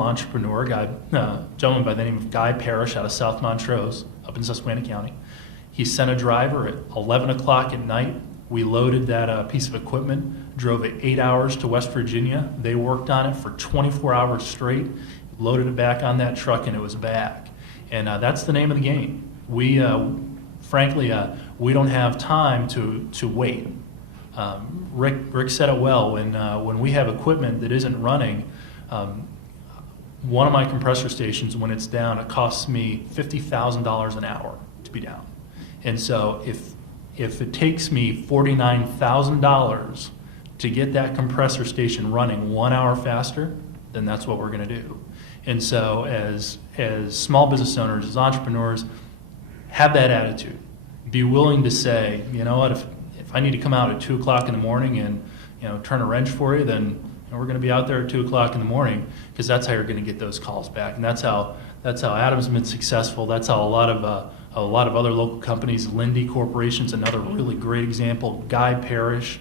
entrepreneur, a gentleman by the name of Guy Parrish out of South Montrose, up in Susquehanna County. He sent a driver at 11 o'clock at night. We loaded that piece of equipment, drove it 8 hours to West Virginia. They worked on it for 24 hours straight, loaded it back on that truck, and it was back. And that's the name of the game. We, frankly, we don't have time to wait. Rick said it well. When we have equipment that isn't running, one of my compressor stations, when it's down, it costs me $50,000 an hour to be down. And so if it takes me $49,000 to get that compressor station running 1 hour faster, then that's what we're going to do. And so as small business owners, as entrepreneurs, have that attitude. Be willing to say, you know what, if I need to come out at 2 o'clock in the morning and turn a wrench for you, then we're going to be out there at 2 o'clock in the morning, because that's how you're going to get those calls back. And that's how Adam's been successful. That's how a lot of other local companies, Lindy Corporation's another really great example, Guy Parrish.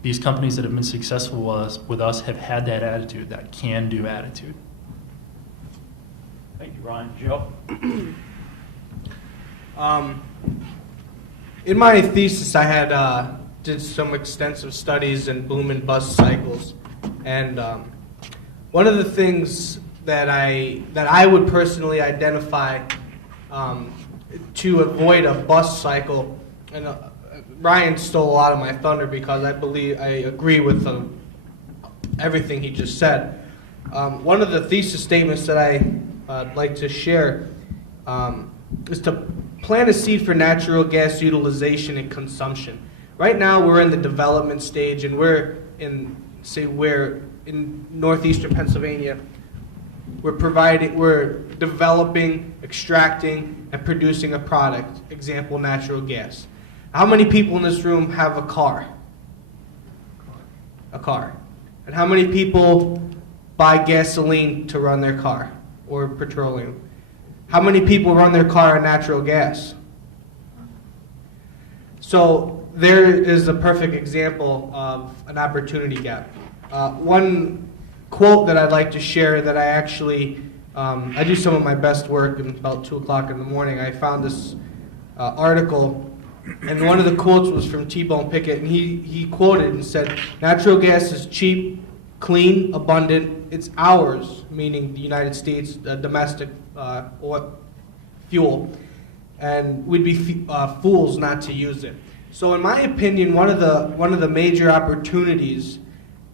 These companies that have been successful with us have had that attitude, that can-do attitude. Thank you, Ryan. Joe? In my thesis, I had did some extensive studies in boom and bust cycles, and one of the things that I would personally identify to avoid a bust cycle, and Ryan stole a lot of my thunder because I agree with everything he just said. One of the thesis statements that I'd like to share is to plant a seed for natural gas utilization and consumption. Right now, we're in the development stage, and we're in northeastern Pennsylvania. We're developing, extracting, and producing a product. Example, natural gas. How many people in this room have a car? A car. And how many people buy gasoline to run their car or petroleum? How many people run their car on natural gas? So there is a perfect example of an opportunity gap. One quote that I'd like to share that I actually, I do some of my best work at about 2 o'clock in the morning. I found this article, and one of the quotes was from T-Bone Pickett, and he quoted and said, "Natural gas is cheap, clean, abundant. It's ours," meaning the United States, domestic fuel, and we'd be fools not to use it. So in my opinion, one of the major opportunities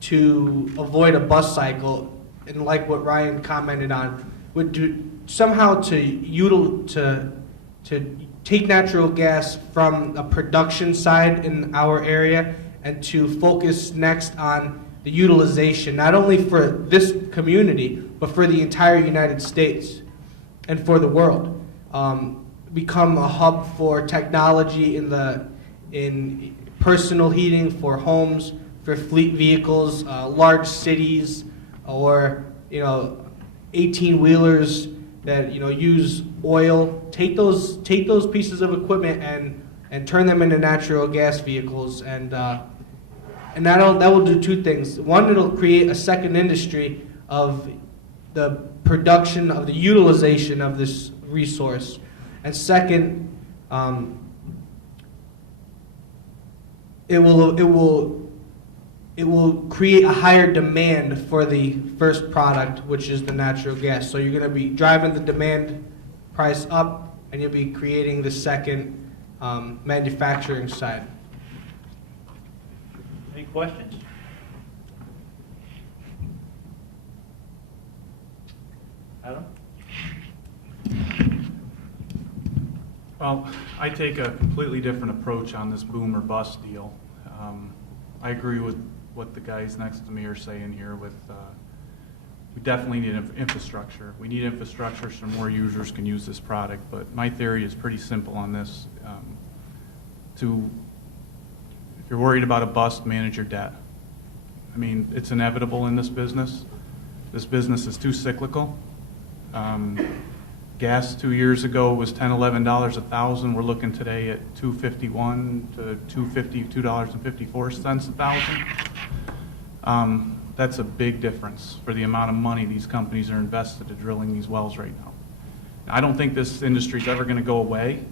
to avoid a bust cycle, and like what Ryan commented on, would do somehow to take natural gas from a production side in our area and to focus next on the utilization, not only for this community, but for the entire United States and for the world. Become a hub for technology in personal heating, for homes, for fleet vehicles, large cities, or 18-wheelers that use oil. Take those pieces of equipment and turn them into natural gas vehicles, and that will do two things. One, it'll create a second industry of the production, of the utilization of this resource, and second, it will create a higher demand for the first product, which is the natural gas. So you're going to be driving the demand price up, and you'll be creating the second manufacturing side. Any questions? Adam? Well, I take a completely different approach on this boom or bust deal. I agree with what the guys next to me are saying here with we definitely need infrastructure. We need infrastructure so more users can use this product, but my theory is pretty simple on this. If you're worried about a bust, manage your debt. I mean, it's inevitable in this business. This business is too cyclical. Gas 2 years ago was $10, $11 a thousand. We're looking today at $2.51 to $2.54 a thousand. That's a big difference for the amount of money these companies are invested in drilling these wells right now. I don't think this industry is ever going to go away,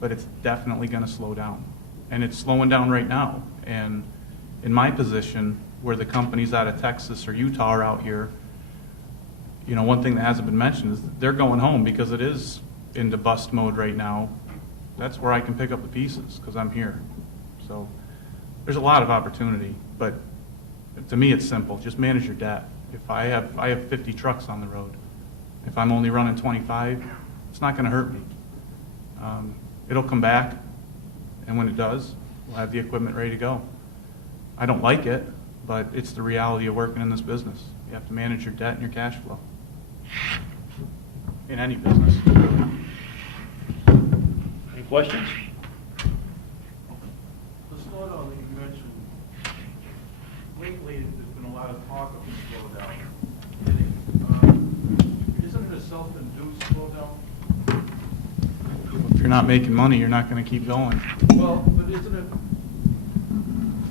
but it's definitely going to slow down. And it's slowing down right now. And in my position, where the companies out of Texas or Utah are out here, one thing that hasn't been mentioned is they're going home because it is into bust mode right now. That's where I can pick up the pieces because I'm here. So there's a lot of opportunity, but to me it's simple. Just manage your debt. If I have 50 trucks on the road, if I'm only running 25, it's not going to hurt me. It'll come back, and when it does, we'll have the equipment ready to go. I don't like it, but it's the reality of working in this business. You have to manage your debt and your cash flow. In any business, really. Any questions? The slowdown that you mentioned, lately there's been a lot of talk of the slowdown. Isn't it a self-induced slowdown? If you're not making money, you're not going to keep going. Well, but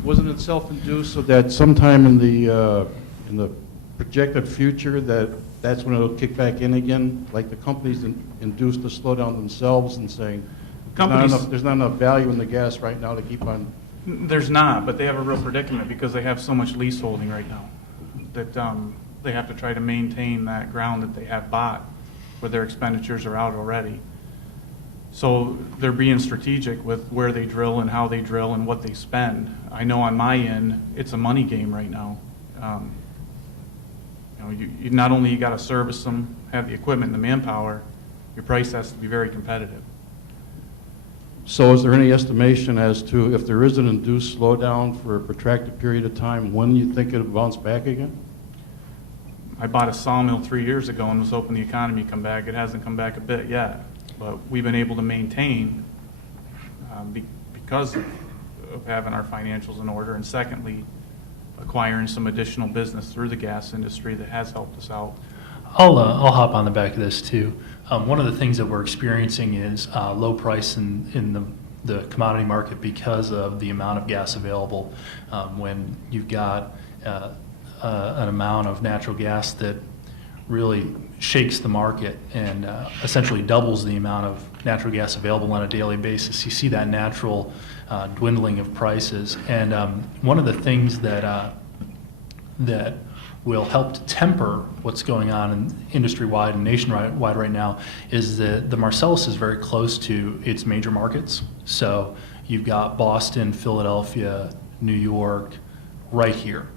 wasn't it self-induced so that sometime in the projected future that's when it'll kick back in again? Like the companies induced the slowdown themselves and saying, there's not enough value in the gas right now to keep on. There's not, but they have a real predicament because they have so much leaseholding right now that they have to try to maintain that ground that they have bought where their expenditures are out already. So they're being strategic with where they drill and how they drill and what they spend. I know on my end, it's a money game right now. You not only you got to service them, have the equipment and the manpower, your price has to be very competitive. So is there any estimation as to if there is an induced slowdown for a protracted period of time, when you think it'll bounce back again? I bought a sawmill 3 years ago and was hoping the economy come back. It hasn't come back a bit yet, but we've been able to maintain because of having our financials in order, and secondly, acquiring some additional business through the gas industry that has helped us out. I'll hop on the back of this too. One of the things that we're experiencing is low price in the commodity market because of the amount of gas available. When you've got an amount of natural gas that really shakes the market and essentially doubles the amount of natural gas available on a daily basis, you see that natural dwindling of prices. And one of the things that will help to temper what's going on in industry-wide and nationwide right now is that the Marcellus is very close to its major markets. So you've got Boston, Philadelphia, New York, right here.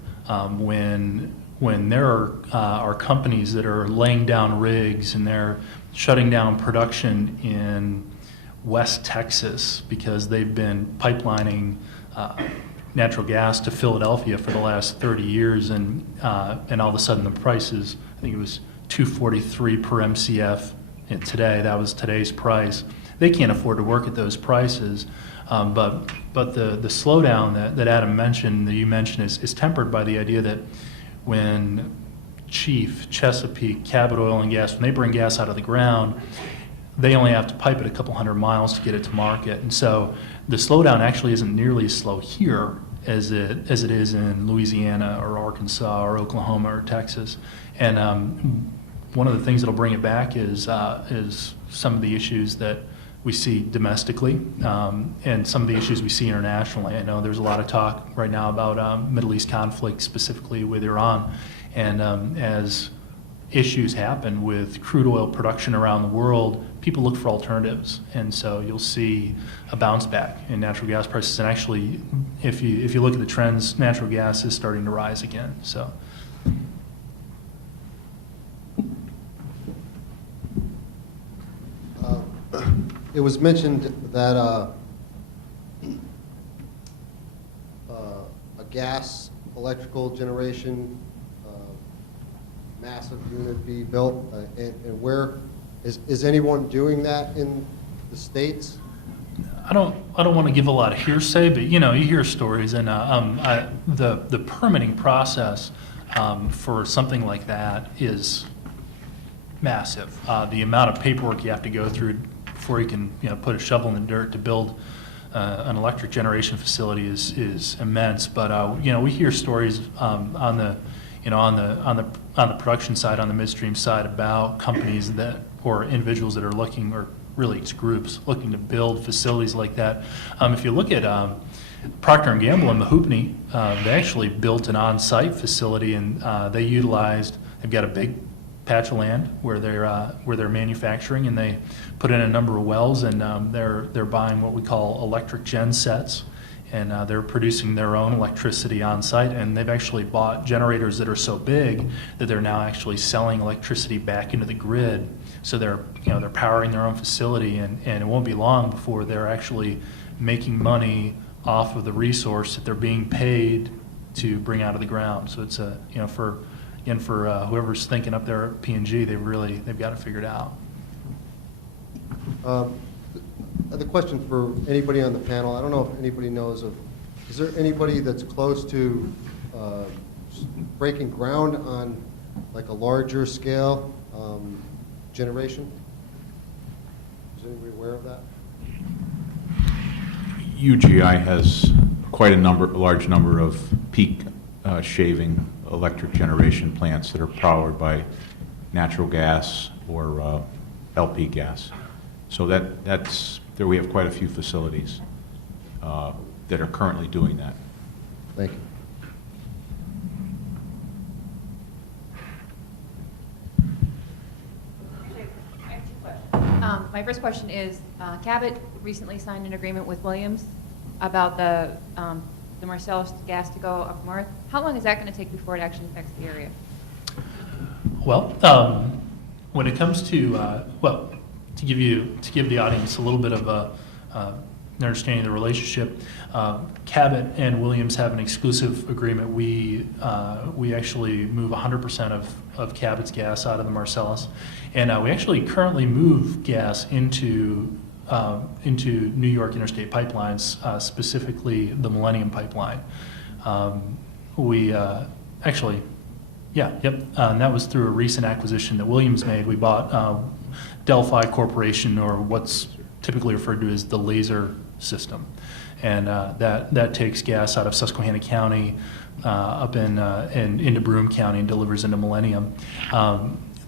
When there are companies that are laying down rigs and they're shutting down production in West Texas because they've been pipelining natural gas to Philadelphia for the last 30 years, and all of a sudden the price is, I think it was $2.43 per MCF, and that was today's price. They can't afford to work at those prices, but the slowdown that Adam mentioned, that you mentioned, is tempered by the idea that when Chief, Chesapeake, Cabot Oil and Gas, when they bring gas out of the ground, they only have to pipe it a couple hundred miles to get it to market. And so the slowdown actually isn't nearly as slow here as it is in Louisiana or Arkansas or Oklahoma or Texas. And one of the things that'll bring it back is some of the issues that we see domestically and some of the issues we see internationally. I know there's a lot of talk right now about Middle East conflict, specifically with Iran. And as issues happen with crude oil production around the world, people look for alternatives, and so you'll see a bounce back in natural gas prices. And actually, if you look at the trends, natural gas is starting to rise again. So. It was mentioned that a gas electrical generation massive unit be built, and where is anyone doing that in the States? I don't want to give a lot of hearsay, but you hear stories, and the permitting process for something like that is massive. The amount of paperwork you have to go through before you can put a shovel in the dirt to build an electric generation facility is immense. But we hear stories on the production side, on the midstream side, about companies or individuals that are looking, or really it's groups looking to build facilities like that. If you look at Procter & Gamble in Mahoopney, they actually built an on-site facility, and they've got a big patch of land where they're manufacturing, and they put in a number of wells, and they're buying what we call electric gen sets, and they're producing their own electricity on site, and they've actually bought generators that are so big that they're now actually selling electricity back into the grid. So they're powering their own facility, and it won't be long before they're actually making money off of the resource that they're being paid to bring out of the ground. So it's for whoever's thinking up there at P&G, they've got it figured out. The question for anybody on the panel, I don't know if anybody knows is there anybody that's close to breaking ground on like a larger scale generation? Is anybody aware of that? UGI has quite a large number of peak shaving electric generation plants that are powered by natural gas or LP gas. So that's there. We have quite a few facilities that are currently doing that. Thank you. I have two questions. My first question is, Cabot recently signed an agreement with Williams about the Marcellus gas to go up north. How long is that going to take before it actually affects the area? Well, when it comes to, to give the audience a little bit of an understanding of the relationship, Cabot and Williams have an exclusive agreement. We actually move 100% of Cabot's gas out of the Marcellus, and we actually currently move gas into New York interstate pipelines, specifically the Millennium Pipeline. And that was through a recent acquisition that Williams made. We bought Delphi Corporation, or what's typically referred to as the laser system. And that takes gas out of Susquehanna County up into Broome County and delivers into Millennium.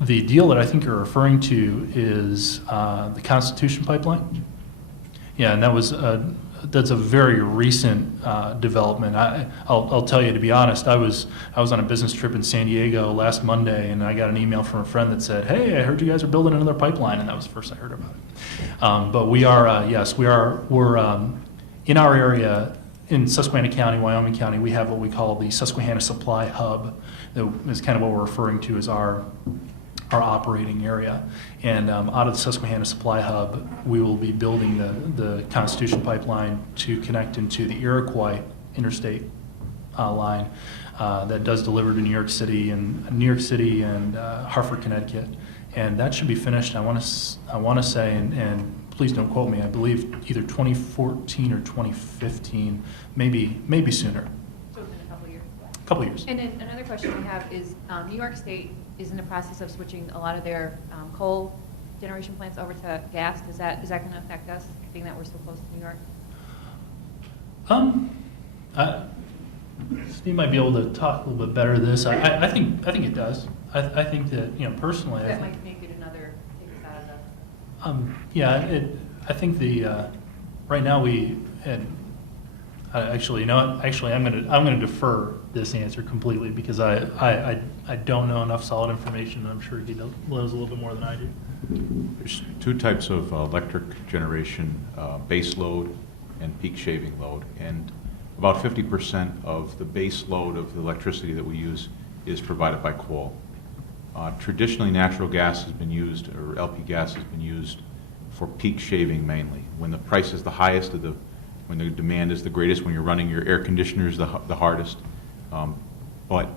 The deal that I think you're referring to is the Constitution Pipeline. Yeah, and that's a very recent development. I'll tell you, to be honest, I was on a business trip in San Diego last Monday, and I got an email from a friend that said, "Hey, I heard you guys are building another pipeline," and that was the first I heard about it. But we are, we're in our area in Susquehanna County, Wyoming County. We have what we call the Susquehanna Supply Hub. That is kind of what we're referring to as our operating area. And out of the Susquehanna Supply Hub, we will be building the Constitution Pipeline to connect into the Iroquois interstate line that does deliver to New York City and Hartford, Connecticut. And that should be finished, I want to say, and please don't quote me, I believe either 2014 or 2015, maybe sooner. So within a couple of years? Couple years. And then another question we have is, New York State is in the process of switching a lot of their coal generation plants over to gas. Is that going to affect us, being that we're so close to New York? Steve might be able to talk a little bit better to this. I think it does. I think that, personally, That might make it another take us out of the. I think right now actually, I'm going to defer this answer completely because I don't know enough solid information, and I'm sure he knows a little bit more than I do. There's two types of electric generation, base load and peak shaving load. And about 50% of the base load of the electricity that we use is provided by coal. Traditionally, natural gas has been used, or LP gas has been used for peak shaving mainly. When the price is the highest, when the demand is the greatest, when you're running your air conditioners the hardest. But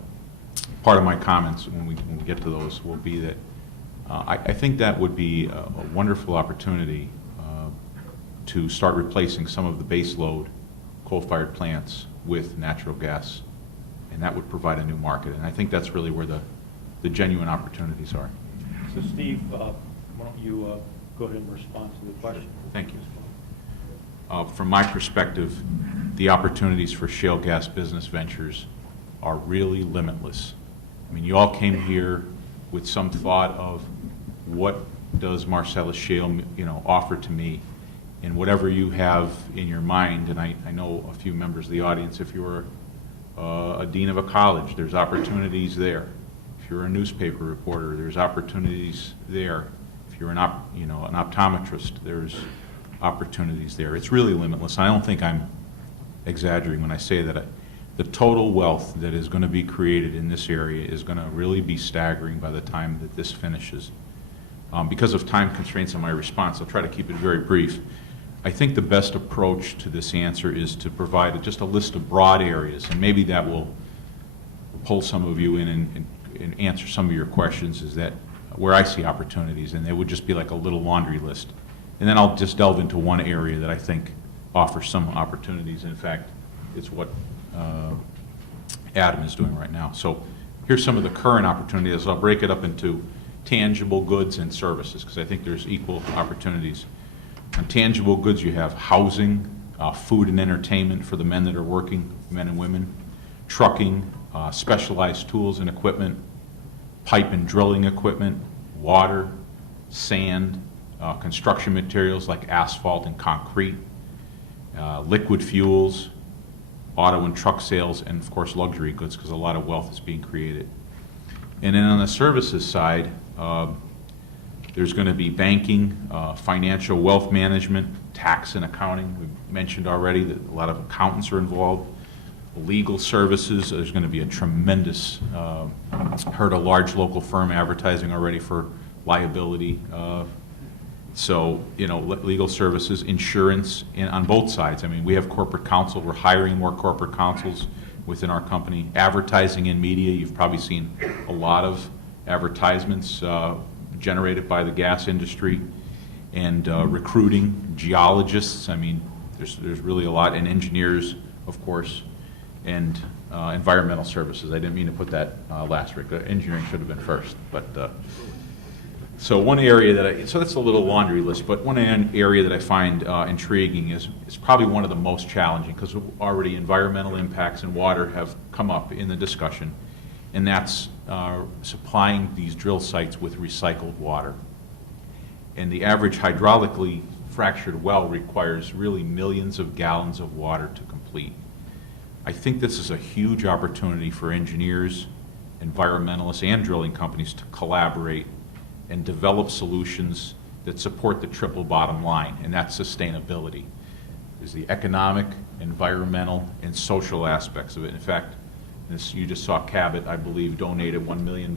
part of my comments when we get to those will be that I think that would be a wonderful opportunity to start replacing some of the base load coal-fired plants with natural gas, and that would provide a new market. And I think that's really where the genuine opportunities are. So Steve, why don't you go ahead and respond to the question? Thank you. From my perspective, the opportunities for shale gas business ventures are really limitless. I mean, you all came here with some thought of what does Marcellus Shale, offer to me, and whatever you have in your mind. And I know a few members of the audience. If you were a dean of a college, there's opportunities there. If you're a newspaper reporter, there's opportunities there. If you're an optometrist, there's opportunities there. It's really limitless. I don't think I'm exaggerating when I say that the total wealth that is going to be created in this area is going to really be staggering by the time that this finishes. Because of time constraints on my response, I'll try to keep it very brief. I think the best approach to this answer is to provide just a list of broad areas, and maybe that will pull some of you in and answer some of your questions, is that where I see opportunities, and they would just be like a little laundry list. And then I'll just delve into one area that I think offers some opportunities. In fact, it's what Adam is doing right now. So here's some of the current opportunities. I'll break it up into tangible goods and services, because I think there's equal opportunities. On tangible goods, you have housing, food and entertainment for the men that are working, men and women, trucking, specialized tools and equipment, pipe and drilling equipment, water, sand, construction materials like asphalt and concrete, liquid fuels, auto and truck sales, and of course luxury goods, because a lot of wealth is being created. And then on the services side, There's going to be banking, financial wealth management, tax and accounting. We mentioned already that a lot of accountants are involved. Legal services, there's going to be a tremendous, heard a large local firm advertising already for liability. So, you know, legal services, insurance, and on both sides. I mean, we have corporate counsel. We're hiring more corporate counsels within our company. Advertising and media, you've probably seen a lot of advertisements generated by the gas industry. And recruiting, geologists, I mean, there's really a lot, and engineers, of course, and environmental services. I didn't mean to put that last, Rick. Engineering should have been first. But so one area that so that's a little laundry list, but one area that I find intriguing is probably one of the most challenging, because already environmental impacts and water have come up in the discussion, and that's supplying these drill sites with recycled water. And the average hydraulically fractured well requires really millions of gallons of water to complete. I think this is a huge opportunity for engineers, environmentalists, and drilling companies to collaborate and develop solutions that support the triple bottom line, and that's sustainability. There's the economic, environmental, and social aspects of it. In fact, you just saw Cabot, I believe, donated $1 million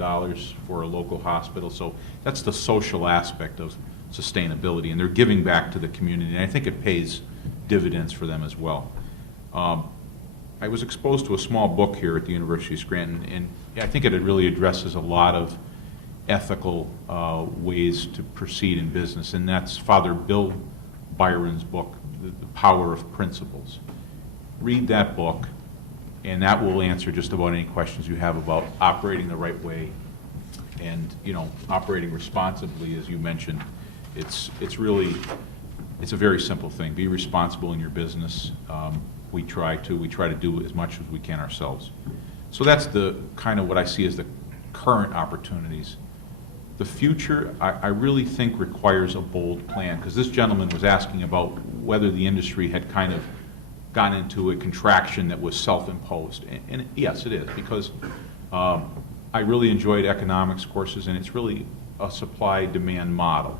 for a local hospital. So that's the social aspect of sustainability, and they're giving back to the community, and I think it pays dividends for them as well. I was exposed to a small book here at the University of Scranton, and I think it really addresses a lot of ethical ways to proceed in business, and that's Father Bill Byron's book, The Power of Principles. Read that book, and that will answer just about any questions you have about operating the right way and, you know, operating responsibly, as you mentioned. It's a very simple thing. Be responsible in your business. We try to do as much as we can ourselves. So that's the kind of what I see as the current opportunities. The future, I really think, requires a bold plan, because this gentleman was asking about whether the industry had kind of gone into a contraction that was self-imposed. And yes, it is, because I really enjoyed economics courses, and it's really a supply-demand model,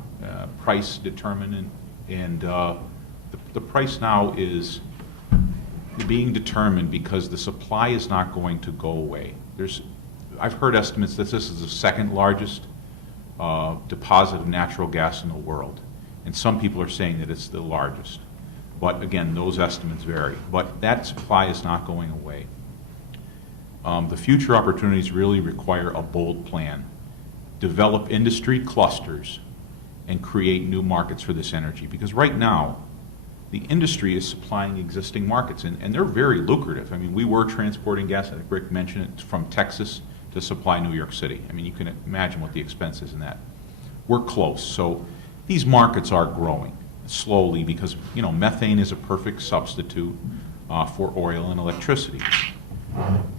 price determined, and the price now is being determined because the supply is not going to go away. I've heard estimates that this is the second largest deposit of natural gas in the world, and some people are saying that it's the largest. But again, those estimates vary. But that supply is not going away. The future opportunities really require a bold plan. Develop industry clusters and create new markets for this energy. Because right now, the industry is supplying existing markets, and they're very lucrative. I mean, we were transporting gas, I think Rick mentioned it, from Texas to supply New York City. I mean, you can imagine what the expense is in that. We're close. So these markets are growing slowly because, you know, methane is a perfect substitute for oil and electricity.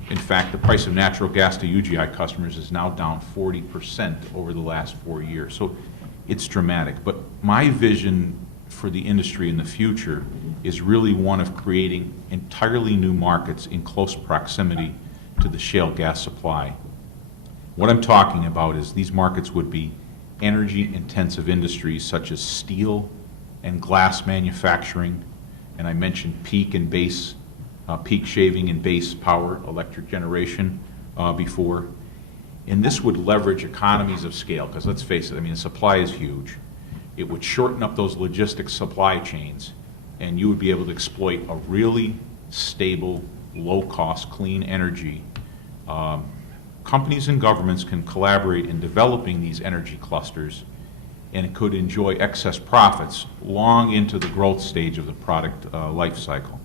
In fact, the price of natural gas to UGI customers is now down 40% over the last 4 years. So it's dramatic. But my vision for the industry in the future is really one of creating entirely new markets in close proximity to the shale gas supply. What I'm talking about is these markets would be energy-intensive industries such as steel and glass manufacturing, and I mentioned peak and base, peak shaving and base power, electric generation before. And this would leverage economies of scale, because let's face it, I mean, the supply is huge. It would shorten up those logistics supply chains, and you would be able to exploit a really stable, low-cost, clean energy. Companies and governments can collaborate in developing these energy clusters, and it could enjoy excess profits long into the growth stage of the product life cycle.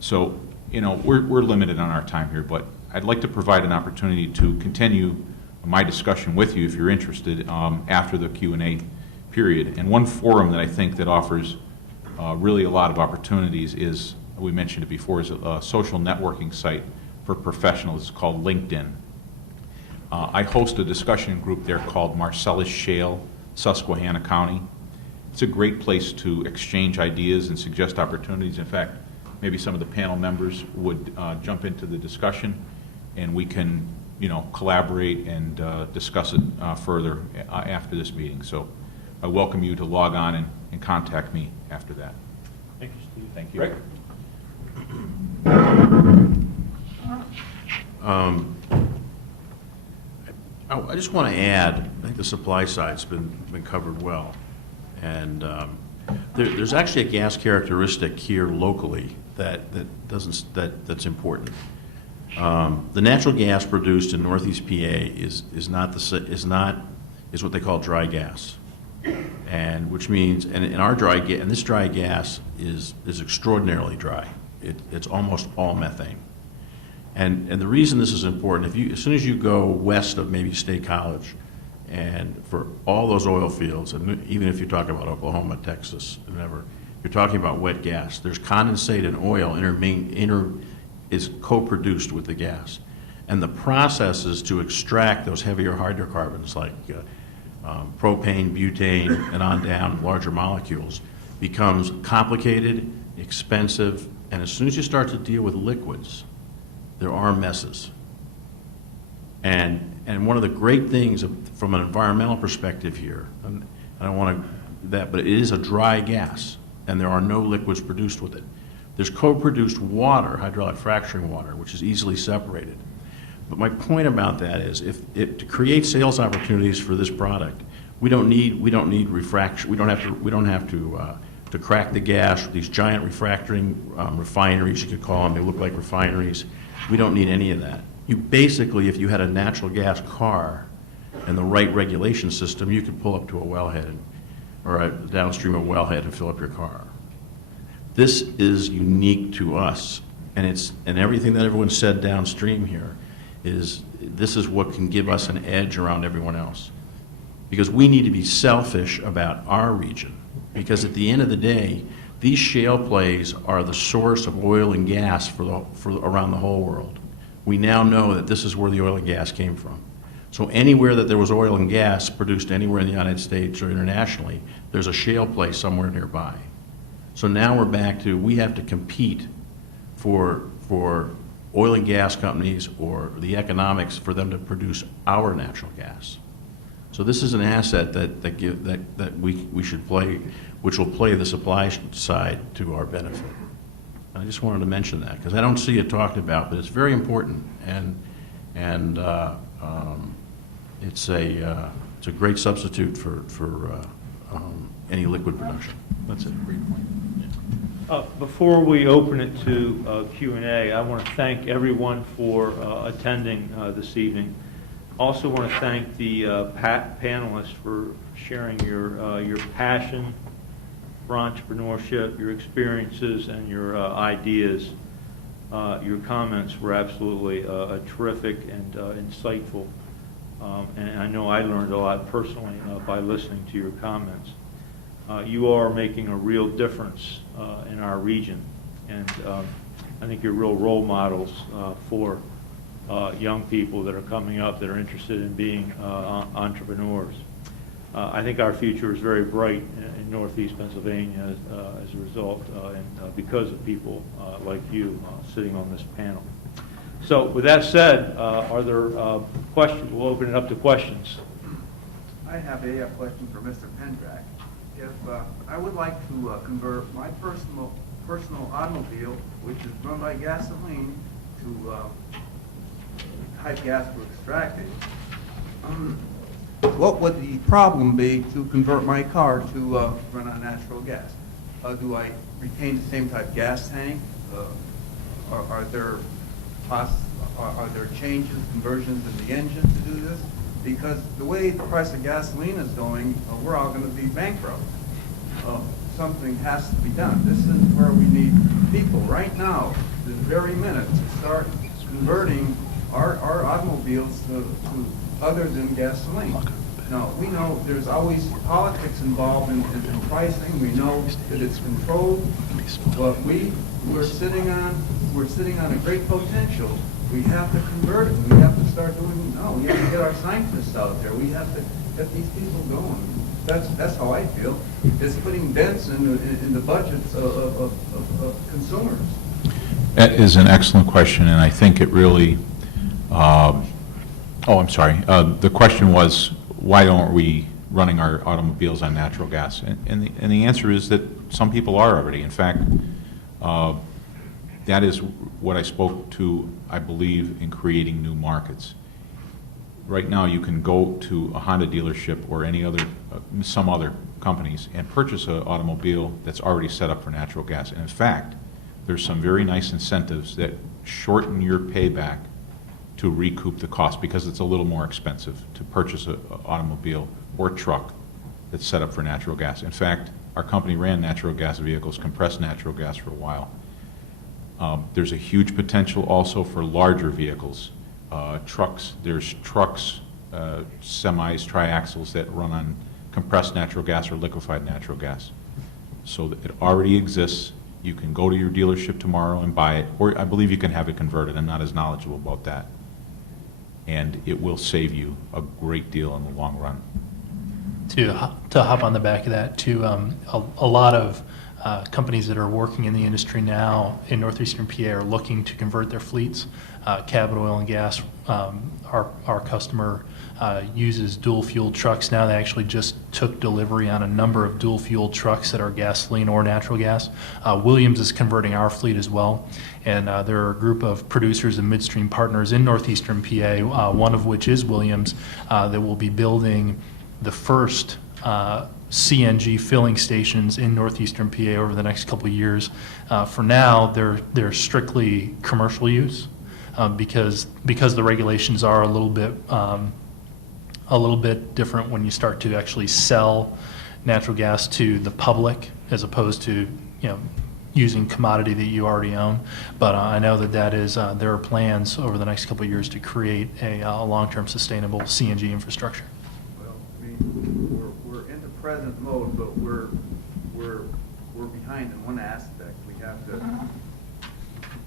So, you know, we're limited on our time here, but I'd like to provide an opportunity to continue my discussion with you if you're interested after the Q&A period. And one forum that I think that offers really a lot of opportunities is, we mentioned it before, is a social networking site for professionals. It's called LinkedIn. I host a discussion group there called Marcellus Shale, Susquehanna County. It's a great place to exchange ideas and suggest opportunities. In fact, maybe some of the panel members would jump into the discussion, and we can collaborate and discuss it further after this meeting. So I welcome you to log on and contact me after that. Thank you, Steve. Thank you. Rick? I just want to add, I think the supply side's been covered well. And there's actually a gas characteristic here locally that's important. The natural gas produced in Northeast PA is what they call dry gas, and which means and this dry gas is extraordinarily dry. It's almost all methane. And the reason this is important, as soon as you go west of maybe State College, and for all those oil fields, and even if you're talking about Oklahoma, Texas, whatever, you're talking about wet gas. There's condensate and oil is co-produced with the gas. And the processes to extract those heavier hydrocarbons like propane, butane, and on down, larger molecules, becomes complicated, expensive, and as soon as you start to deal with liquids, there are messes. And one of the great things from an environmental perspective here, and I don't want to but it is a dry gas, and there are no liquids produced with it. There's co-produced water, hydraulic fracturing water, which is easily separated. But my point about that is, to create sales opportunities for this product, we don't need refraction. We don't have to crack the gas with these giant refractoring refineries. You could call them. They look like refineries. We don't need any of that. You basically, if you had a natural gas car and the right regulation system, you could pull up to a wellhead or a downstream of a wellhead and fill up your car. This is unique to us, and everything that everyone said downstream here this is what can give us an edge around everyone else. Because we need to be selfish about our region. Because at the end of the day, these shale plays are the source of oil and gas for around the whole world. We now know that this is where the oil and gas came from. So anywhere that there was oil and gas produced anywhere in the United States or internationally, there's a shale play somewhere nearby. So now we're back to, we have to compete for oil and gas companies or the economics for them to produce our natural gas. So this is an asset that we should play, which will play the supply side to our benefit. I just wanted to mention that because I don't see it talked about, but it's very important, and it's a great substitute for any liquid production. That's it. Great point. Before we open it to Q&A, I want to thank everyone for attending this evening. Also want to thank the panelists for sharing your passion for entrepreneurship, your experiences, and your ideas. Your comments were absolutely terrific and insightful. And I know I learned a lot personally by listening to your comments. You are making a real difference in our region, and I think you're real role models for young people that are coming up that are interested in being entrepreneurs. I think our future is very bright in Northeast Pennsylvania as a result and because of people like you sitting on this panel. So with that said, are there questions? We'll open it up to questions. I have a question for Mr. Pendrak. If I would like to convert my personal automobile, which is run by gasoline, to type gas to extract it, what would the problem be to convert my car to run on natural gas? Do I retain the same type gas tank? Are there changes, conversions in the engine to do this? Because the way the price of gasoline is going, we're all going to be bankrupt. Something has to be done. This is where we need people right now, this very minute, to start converting our automobiles to other than gasoline. Now, we know there's always politics involved in pricing. We know that it's controlled, but we're sitting on a great potential. We have to convert it. We have to start doing. No, we have to get our scientists out there. We have to get these people going. That's how I feel. It's putting dents in the budgets of consumers. That is an excellent question, and I think it really Oh, I'm sorry. The question was, why aren't we running our automobiles on natural gas? And the answer is that some people are already. In fact, that is what I spoke to, I believe, in creating new markets. Right now, you can go to a Honda dealership or any other, some other companies and purchase an automobile that's already set up for natural gas. And in fact, there's some very nice incentives that shorten your payback to recoup the cost, because it's a little more expensive to purchase an automobile or truck that's set up for natural gas. In fact, our company ran natural gas vehicles, compressed natural gas for a while. There's a huge potential also for larger vehicles, trucks. There's trucks, semis, triaxles that run on compressed natural gas or liquefied natural gas. So that it already exists. You can go to your dealership tomorrow and buy it, or I believe you can have it converted. I'm not as knowledgeable about that. And it will save you a great deal in the long run. To hop on the back of that, too, a lot of companies that are working in the industry now in northeastern PA are looking to convert their fleets. Cabot Oil and Gas, our customer, uses dual fuel trucks now. They actually just took delivery on a number of dual fuel trucks that are gasoline or natural gas. Williams is converting our fleet as well. And there are a group of producers and midstream partners in northeastern PA, one of which is Williams, that will be building the first CNG filling stations in northeastern PA over the next couple of years. For now, they're strictly commercial use because the regulations are a little bit different when you start to actually sell natural gas to the public as opposed to using commodity that you already own. But I know that is there are plans over the next couple of years to create a long-term sustainable CNG infrastructure. Well, I mean, we're in the present mode, but we're behind in one aspect. We have to.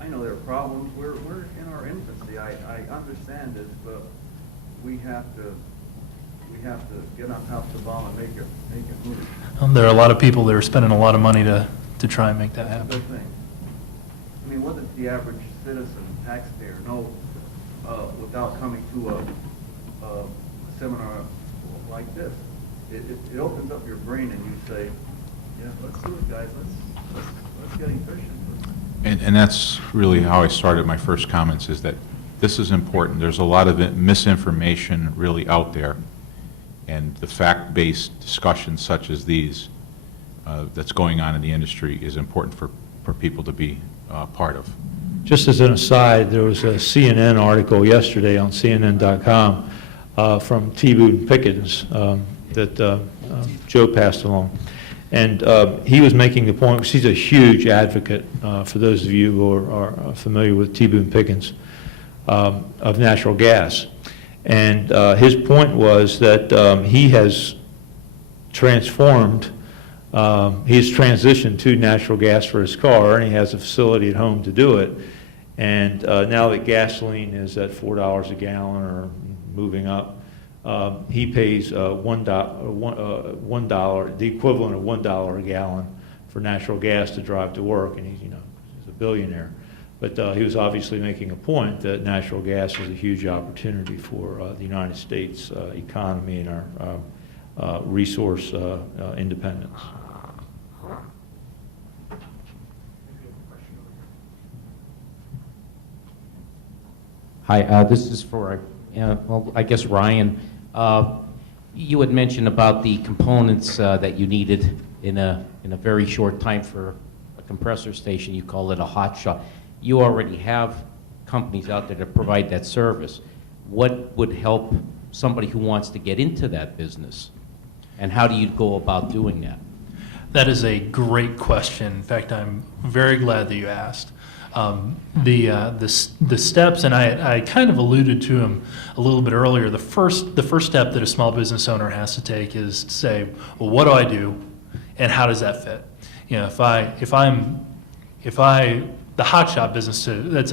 I know there are problems. We're in our infancy. I understand this, but we have to get on top of the ball and make it move. There are a lot of people that are spending a lot of money to try and make that happen. That's the thing. I mean, what does the average citizen, taxpayer know without coming to a seminar like this? It opens up your brain and you say, yeah, let's do it, guys. Let's get efficient. And that's really how I started my first comments, is that this is important. There's a lot of misinformation really out there, and the fact-based discussions such as these that's going on in the industry is important for people to be part of. Just as an aside, there was a CNN article yesterday on CNN.com from T. Boone Pickens that Joe passed along. And he was making the point, because he's a huge advocate, for those of you who are familiar with T. Boone Pickens, of natural gas. And his point was that he has transitioned to natural gas for his car, and he has a facility at home to do it. And now that gasoline is at $4 a gallon or moving up, he pays $1, the equivalent of $1 a gallon for natural gas to drive to work, and he's a billionaire. But he was obviously making a point that natural gas is a huge opportunity for the United States economy and our resource independence. Hi, this is for, I guess, Ryan. You had mentioned about the components that you needed in a very short time for a compressor station. You call it a hot shot. You already have companies out there that provide that service. What would help somebody who wants to get into that business? And how do you go about doing that? That is a great question. In fact, I'm very glad that you asked. The steps, and I kind of alluded to them a little bit earlier. The first step that a small business owner has to take is to say, well, what do I do, and how does that fit? The hotshot business, it's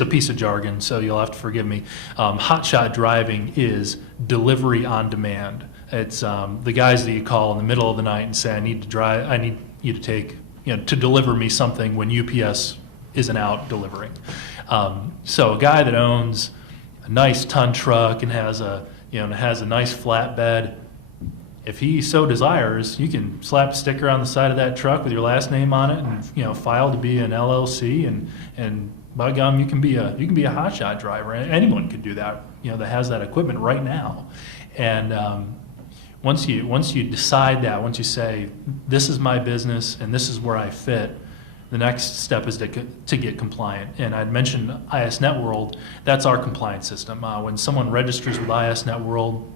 a piece of jargon, so you'll have to forgive me. Hotshot driving is delivery on demand. It's the guys that you call in the middle of the night and say, I need you to take, to deliver me something when UPS isn't out delivering. So a guy that owns nice ton truck and has a nice flatbed, if he so desires, you can slap a sticker on the side of that truck with your last name on it and, file to be an LLC and by gum, you can be a hotshot driver. Anyone could do that, that has that equipment right now. And once you decide that, once you say, this is my business and this is where I fit, the next step is to get compliant. And I'd mentioned ISNet World. That's our compliance system. When someone registers with ISNet World,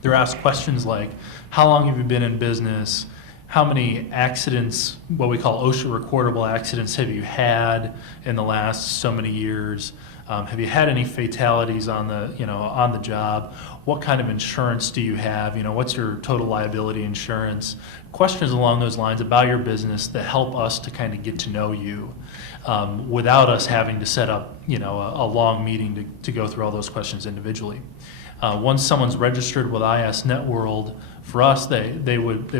they're asked questions like, how long have you been in business? How many accidents, what we call OSHA recordable accidents, have you had in the last so many years? Have you had any fatalities on the job? What kind of insurance do you have? What's your total liability insurance? Questions along those lines about your business that help us to kind of get to know you without us having to set up, a long meeting to go through all those questions individually. Once someone's registered with ISNet World, for us, they would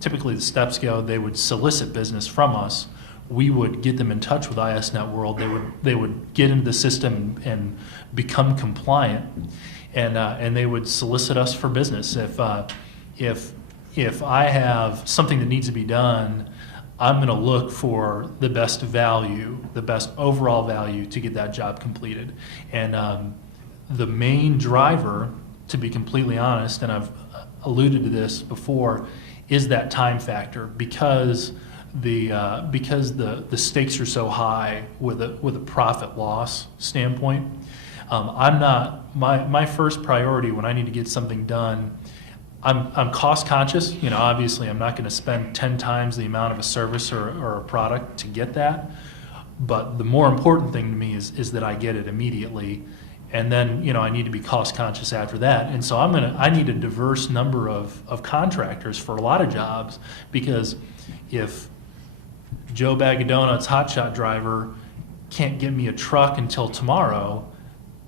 typically the steps go, they would solicit business from us. We would get them in touch with ISNet World. They would get into the system and become compliant, and they would solicit us for business. If I have something that needs to be done, I'm going to look for the best value, the best overall value to get that job completed. And the main driver, to be completely honest, and I've alluded to this before, is that time factor, because the stakes are so high with a profit loss standpoint. My first priority when I need to get something done, I'm cost conscious. Obviously I'm not going to spend 10 times the amount of a service or a product to get that. But the more important thing to me is that I get it immediately. And then, I need to be cost conscious after that. And so I need a diverse number of contractors for a lot of jobs, because if Joe Bag of Donuts hotshot driver can't get me a truck until tomorrow,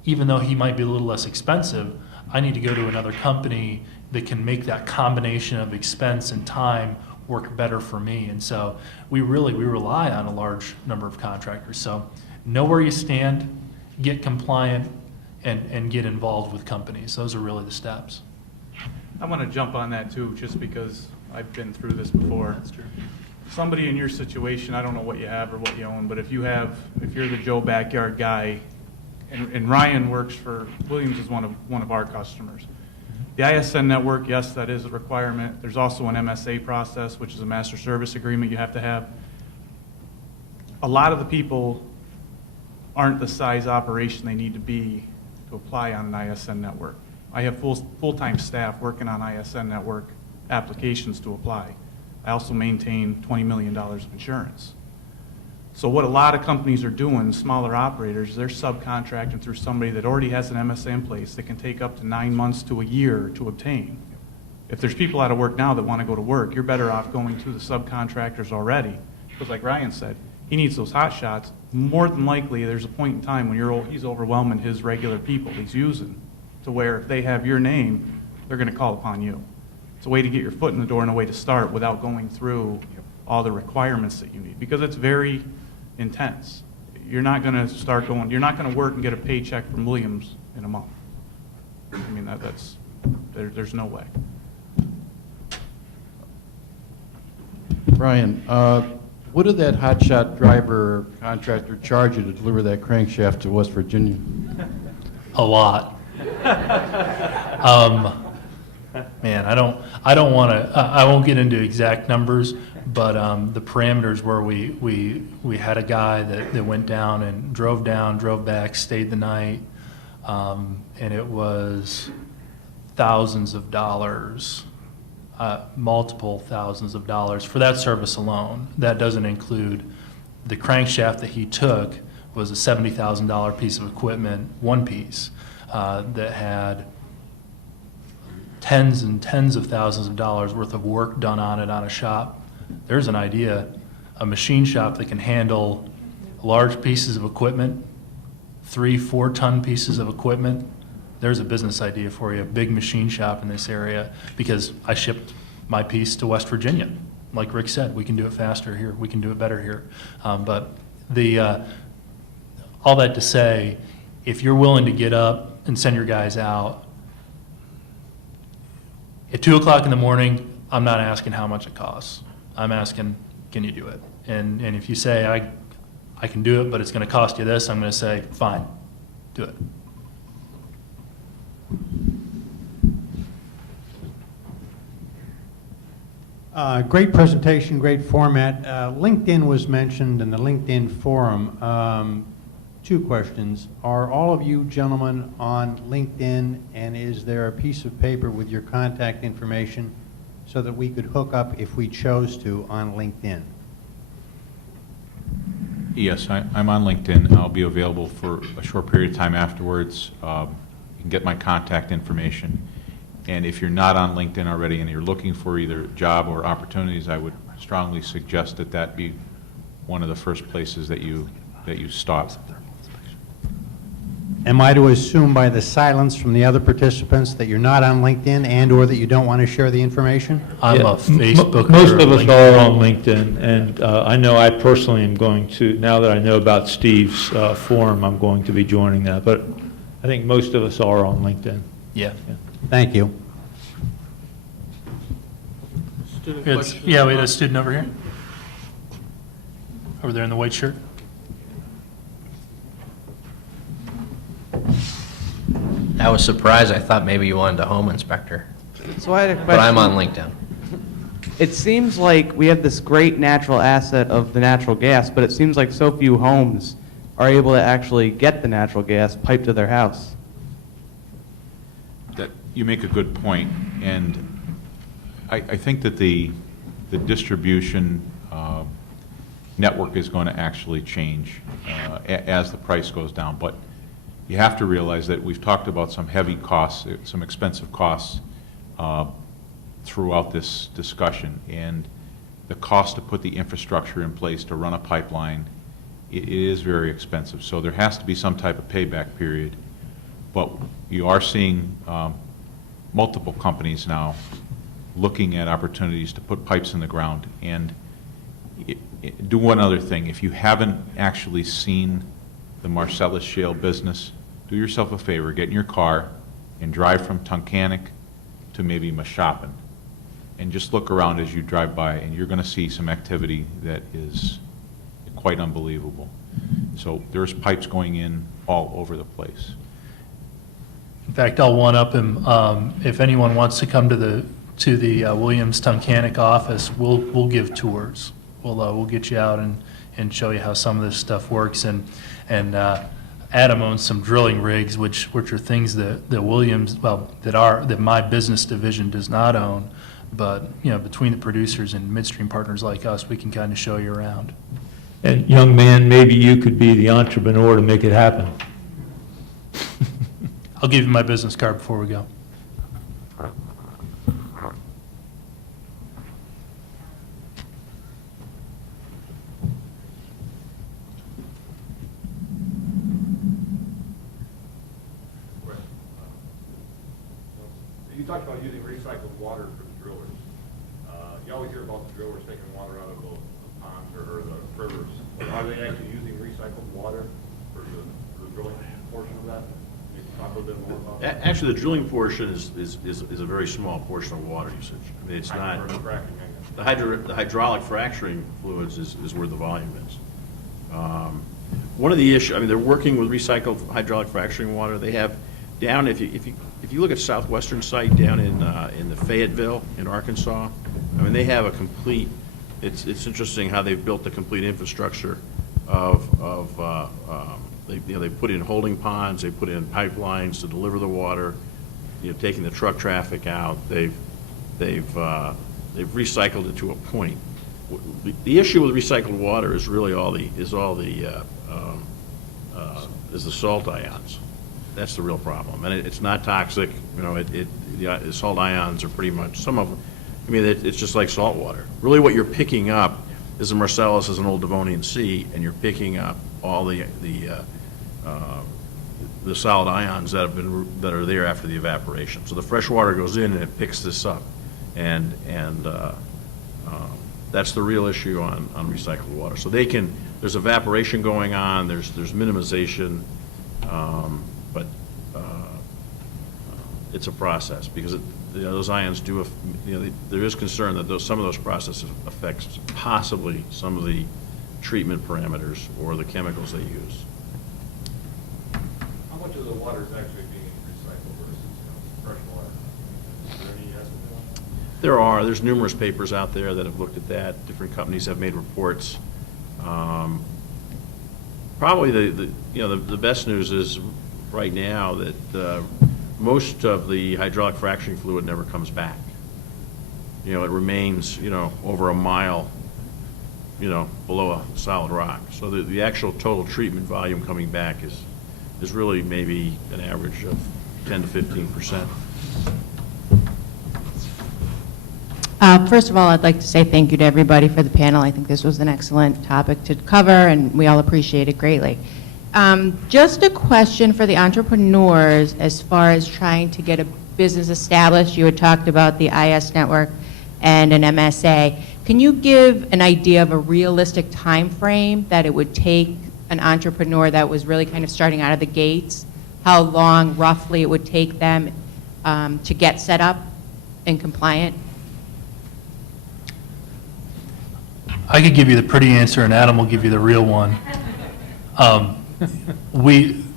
even though he might be a little less expensive, I need to go to another company that can make that combination of expense and time work better for me. And so we rely on a large number of contractors. So know where you stand, get compliant, and get involved with companies. Those are really the steps. I want to jump on that too, just because I've been through this before. That's true. Somebody in your situation, I don't know what you have or what you own, but if you're the Joe Backyard guy, and Ryan works for, Williams is one of our customers. The ISN network, yes, that is a requirement. There's also an MSA process, which is a master service agreement you have to have. A lot of the people aren't the size operation they need to be to apply on an ISN network. I have full-time staff working on ISN network applications to apply. I also maintain $20 million of insurance. So what a lot of companies are doing, smaller operators, they're subcontracting through somebody that already has an MSA in place that can take up to 9 months to a year to obtain. If there's people out of work now that want to go to work, you're better off going to the subcontractors already. Because like Ryan said, he needs those hot shots. More than likely, there's a point in time when he's overwhelming his regular people he's using, to where if they have your name, they're going to call upon you. It's a way to get your foot in the door and a way to start without going through all the requirements that you need, because it's very intense. You're not going to work and get a paycheck from Williams in a month. I mean, there's no way. Brian, what did that hotshot driver contractor charge you to deliver that crankshaft to West Virginia? A lot. Man, I don't want to. I won't get into exact numbers, but the parameters where we had a guy that went down and drove back, stayed the night, and it was thousands of dollars. Multiple thousands of dollars for that service alone. That doesn't include the crankshaft that he took. Was a $70,000 piece of equipment, one piece, that had tens and tens of thousands of dollars worth of work done on it on a shop. There's an idea, a machine shop that can handle large pieces of equipment, 3-4 ton pieces of equipment. There's a business idea for you, a big machine shop in this area, because I shipped my piece to West Virginia. Like Rick said, we can do it faster here, we can do it better here. But all that to say, if you're willing to get up and send your guys out, at 2 o'clock in the morning, I'm not asking how much it costs. I'm asking, can you do it? And if you say, I can do it, but it's going to cost you this, I'm going to say, fine, do it. Great presentation, great format. LinkedIn was mentioned in the LinkedIn forum. 2 questions. Are all of you gentlemen on LinkedIn, and is there a piece of paper with your contact information so that we could hook up if we chose to on LinkedIn? Yes, I'm on LinkedIn. I'll be available for a short period of time afterwards. You can get my contact information. And if you're not on LinkedIn already and you're looking for either job or opportunities, I would strongly suggest that that be one of the first places that you stop. Am I to assume by the silence from the other participants that you're not on LinkedIn and or that you don't want to share the information? I'm a Facebooker. Most of us are on LinkedIn, and I know I personally am going to, now that I know about Steve's forum, I'm going to be joining that. But I think most of us are on LinkedIn. Yeah. Thank you. Yeah, we had a student over here. Over there in the white shirt. I was surprised. I thought maybe you wanted a home inspector. So I had a question. But I'm on LinkedIn. It seems like we have this great natural asset of the natural gas, but it seems like so few homes are able to actually get the natural gas piped to their house. That you make a good point, and I think that the distribution network is going to actually change as the price goes down. But you have to realize that we've talked about some heavy costs, some expensive costs throughout this discussion, and the cost to put the infrastructure in place to run a pipeline, it is very expensive. So there has to be some type of payback period. But you are seeing multiple companies now looking at opportunities to put pipes in the ground. And do one other thing. If you haven't actually seen the Marcellus Shale business, do yourself a favor, get in your car and drive from Tunkhannock to maybe Mashopin, and just look around as you drive by, and you're going to see some activity that is quite unbelievable. So there's pipes going in all over the place. In fact, I'll one-up him. If anyone wants to come to the Williams Tunkhannock office, we'll give tours. We'll get you out and show you how some of this stuff works. And Adam owns some drilling rigs, which are things that Williams, that my business division does not own. But between the producers and midstream partners like us, we can kind of show you around. And young man, maybe you could be the entrepreneur to make it happen. I'll give you my business card before we go. You talked about using recycled water for the drillers. You always hear about the drillers taking water out of the ponds or the rivers. Are they actually using recycled water for the drilling portion of that? Can you talk a little bit more about that? Actually, the drilling portion is a very small portion of water usage. I mean, it's not. The hydraulic fracturing fluids is where the volume is. One of the issues, I mean, they're working with recycled hydraulic fracturing water. They have down, if you look at Southwestern site down in the Fayetteville in Arkansas, I mean, they have a complete. It's interesting how they've built the complete infrastructure they put in holding ponds, they put in pipelines to deliver the water, taking the truck traffic out. They've recycled it to a point. The issue with recycled water is really is the salt ions. That's the real problem, and it's not toxic. The salt ions are pretty much some of them. I mean, it's just like salt water. Really, what you're picking up is the Marcellus is an old Devonian sea, and you're picking up all the solid ions that are there after the evaporation. So the fresh water goes in and it picks this up, and that's the real issue on recycled water. So there's evaporation going on. There's minimization. But it's a process, because those ions do, there is concern that some of those processes affects possibly some of the treatment parameters or the chemicals they use. How much of the water is actually being recycled versus fresh water? Is there any estimate on that? There's numerous papers out there that have looked at that. Different companies have made reports. Probably the best news is right now that most of the hydraulic fracturing fluid never comes back. It remains, over a mile, below a solid rock. So the actual total treatment volume coming back is really maybe an average of 10 to 15%. First of all, I'd like to say thank you to everybody for the panel. I think this was an excellent topic to cover, and we all appreciate it greatly. Just a question for the entrepreneurs as far as trying to get a business established. You had talked about the IS network and an MSA. Can you give an idea of a realistic time frame that it would take an entrepreneur that was really kind of starting out of the gates? How long roughly it would take them to get set up and compliant? I could give you the pretty answer, and Adam will give you the real one.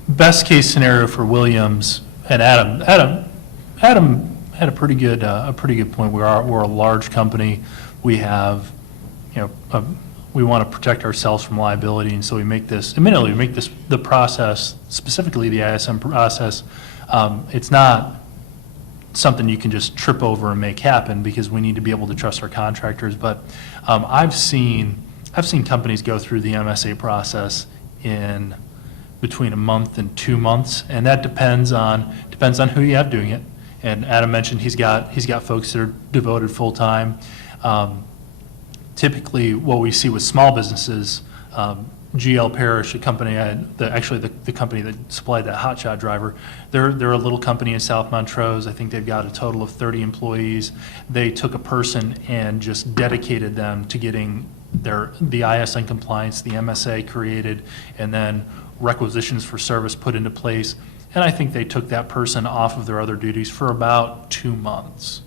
Best case scenario for Williams, and Adam had a pretty good point. We're a large company. We have, we want to protect ourselves from liability, and so admittedly, we make this the process, specifically the ISM process. It's not something you can just trip over and make happen, because we need to be able to trust our contractors. But I've seen companies go through the MSA process in between a month and 2 months, and that depends on who you have doing it. And Adam mentioned he's got folks that are devoted full time. Typically, what we see with small businesses, GL Parrish, a company, the company that supplied that hotshot driver, they're a little company in South Montrose. I think they've got a total of 30 employees. They took a person and just dedicated them to getting the ISN compliance, the MSA created, and then requisitions for service put into place. And I think they took that person off of their other duties for about 2 months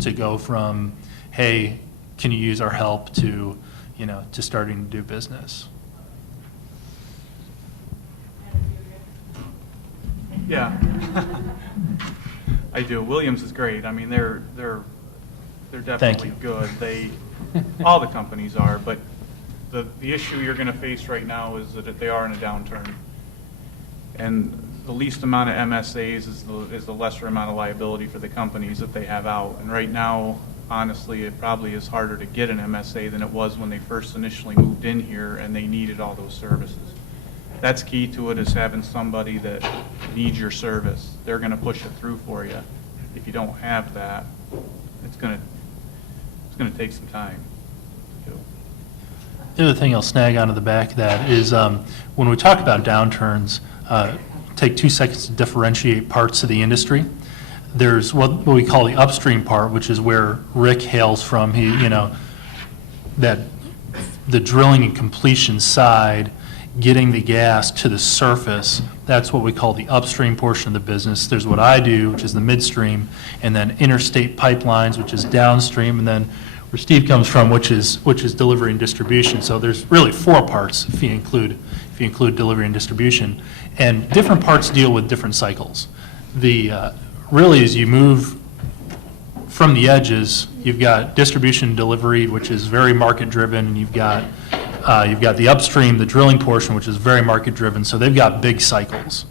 to go from, hey, can you use our help, to starting to do business. Yeah, I do. Williams is great. I mean, they're definitely good. All the companies are, but the issue you're going to face right now is that they are in a downturn, and the least amount of MSAs is the lesser amount of liability for the companies that they have out. And right now, honestly, it probably is harder to get an MSA than it was when they first initially moved in here and they needed all those services. That's key to it, is having somebody that needs your service. They're going to push it through for you. If you don't have that, it's going to take some time to do. The other thing I'll snag onto the back of that is when we talk about downturns, take 2 seconds to differentiate parts of the industry. There's what we call the upstream part, which is where Rick hails from. That the drilling and completion side, getting the gas to the surface, that's what we call the upstream portion of the business. There's what I do, which is the midstream, and then interstate pipelines, which is downstream, and then where Steve comes from, which is delivery and distribution. So there's really 4 parts if you include delivery and distribution, and different parts deal with different cycles. Really, as you move from the edges, you've got distribution and delivery, which is very market driven, and you've got the upstream, the drilling portion, which is very market driven. So they've got big cycles.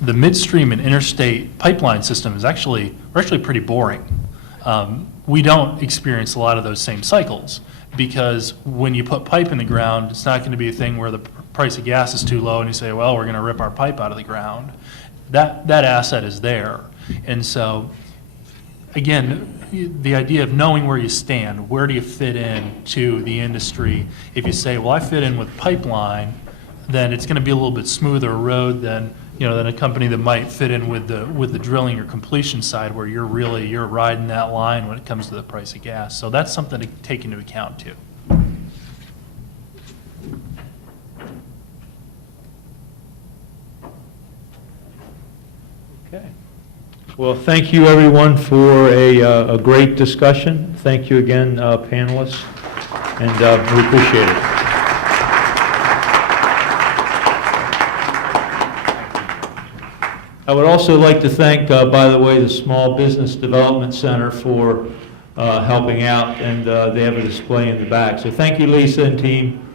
The midstream and interstate pipeline system is actually pretty boring. We don't experience a lot of those same cycles, because when you put pipe in the ground, it's not going to be a thing where the price of gas is too low and you say, well, we're going to rip our pipe out of the ground. That asset is there. And so, again, the idea of knowing where you stand, where do you fit in to the industry? If you say, well, I fit in with pipeline, then it's going to be a little bit smoother road than a company that might fit in with the drilling or completion side, where you're riding that line when it comes to the price of gas. So that's something to take into account too. Well, thank you, everyone, for a great discussion. Thank you again, panelists, and we appreciate it. I would also like to thank, by the way, the Small Business Development Center for helping out, and they have a display in the back. So thank you, Lisa and team.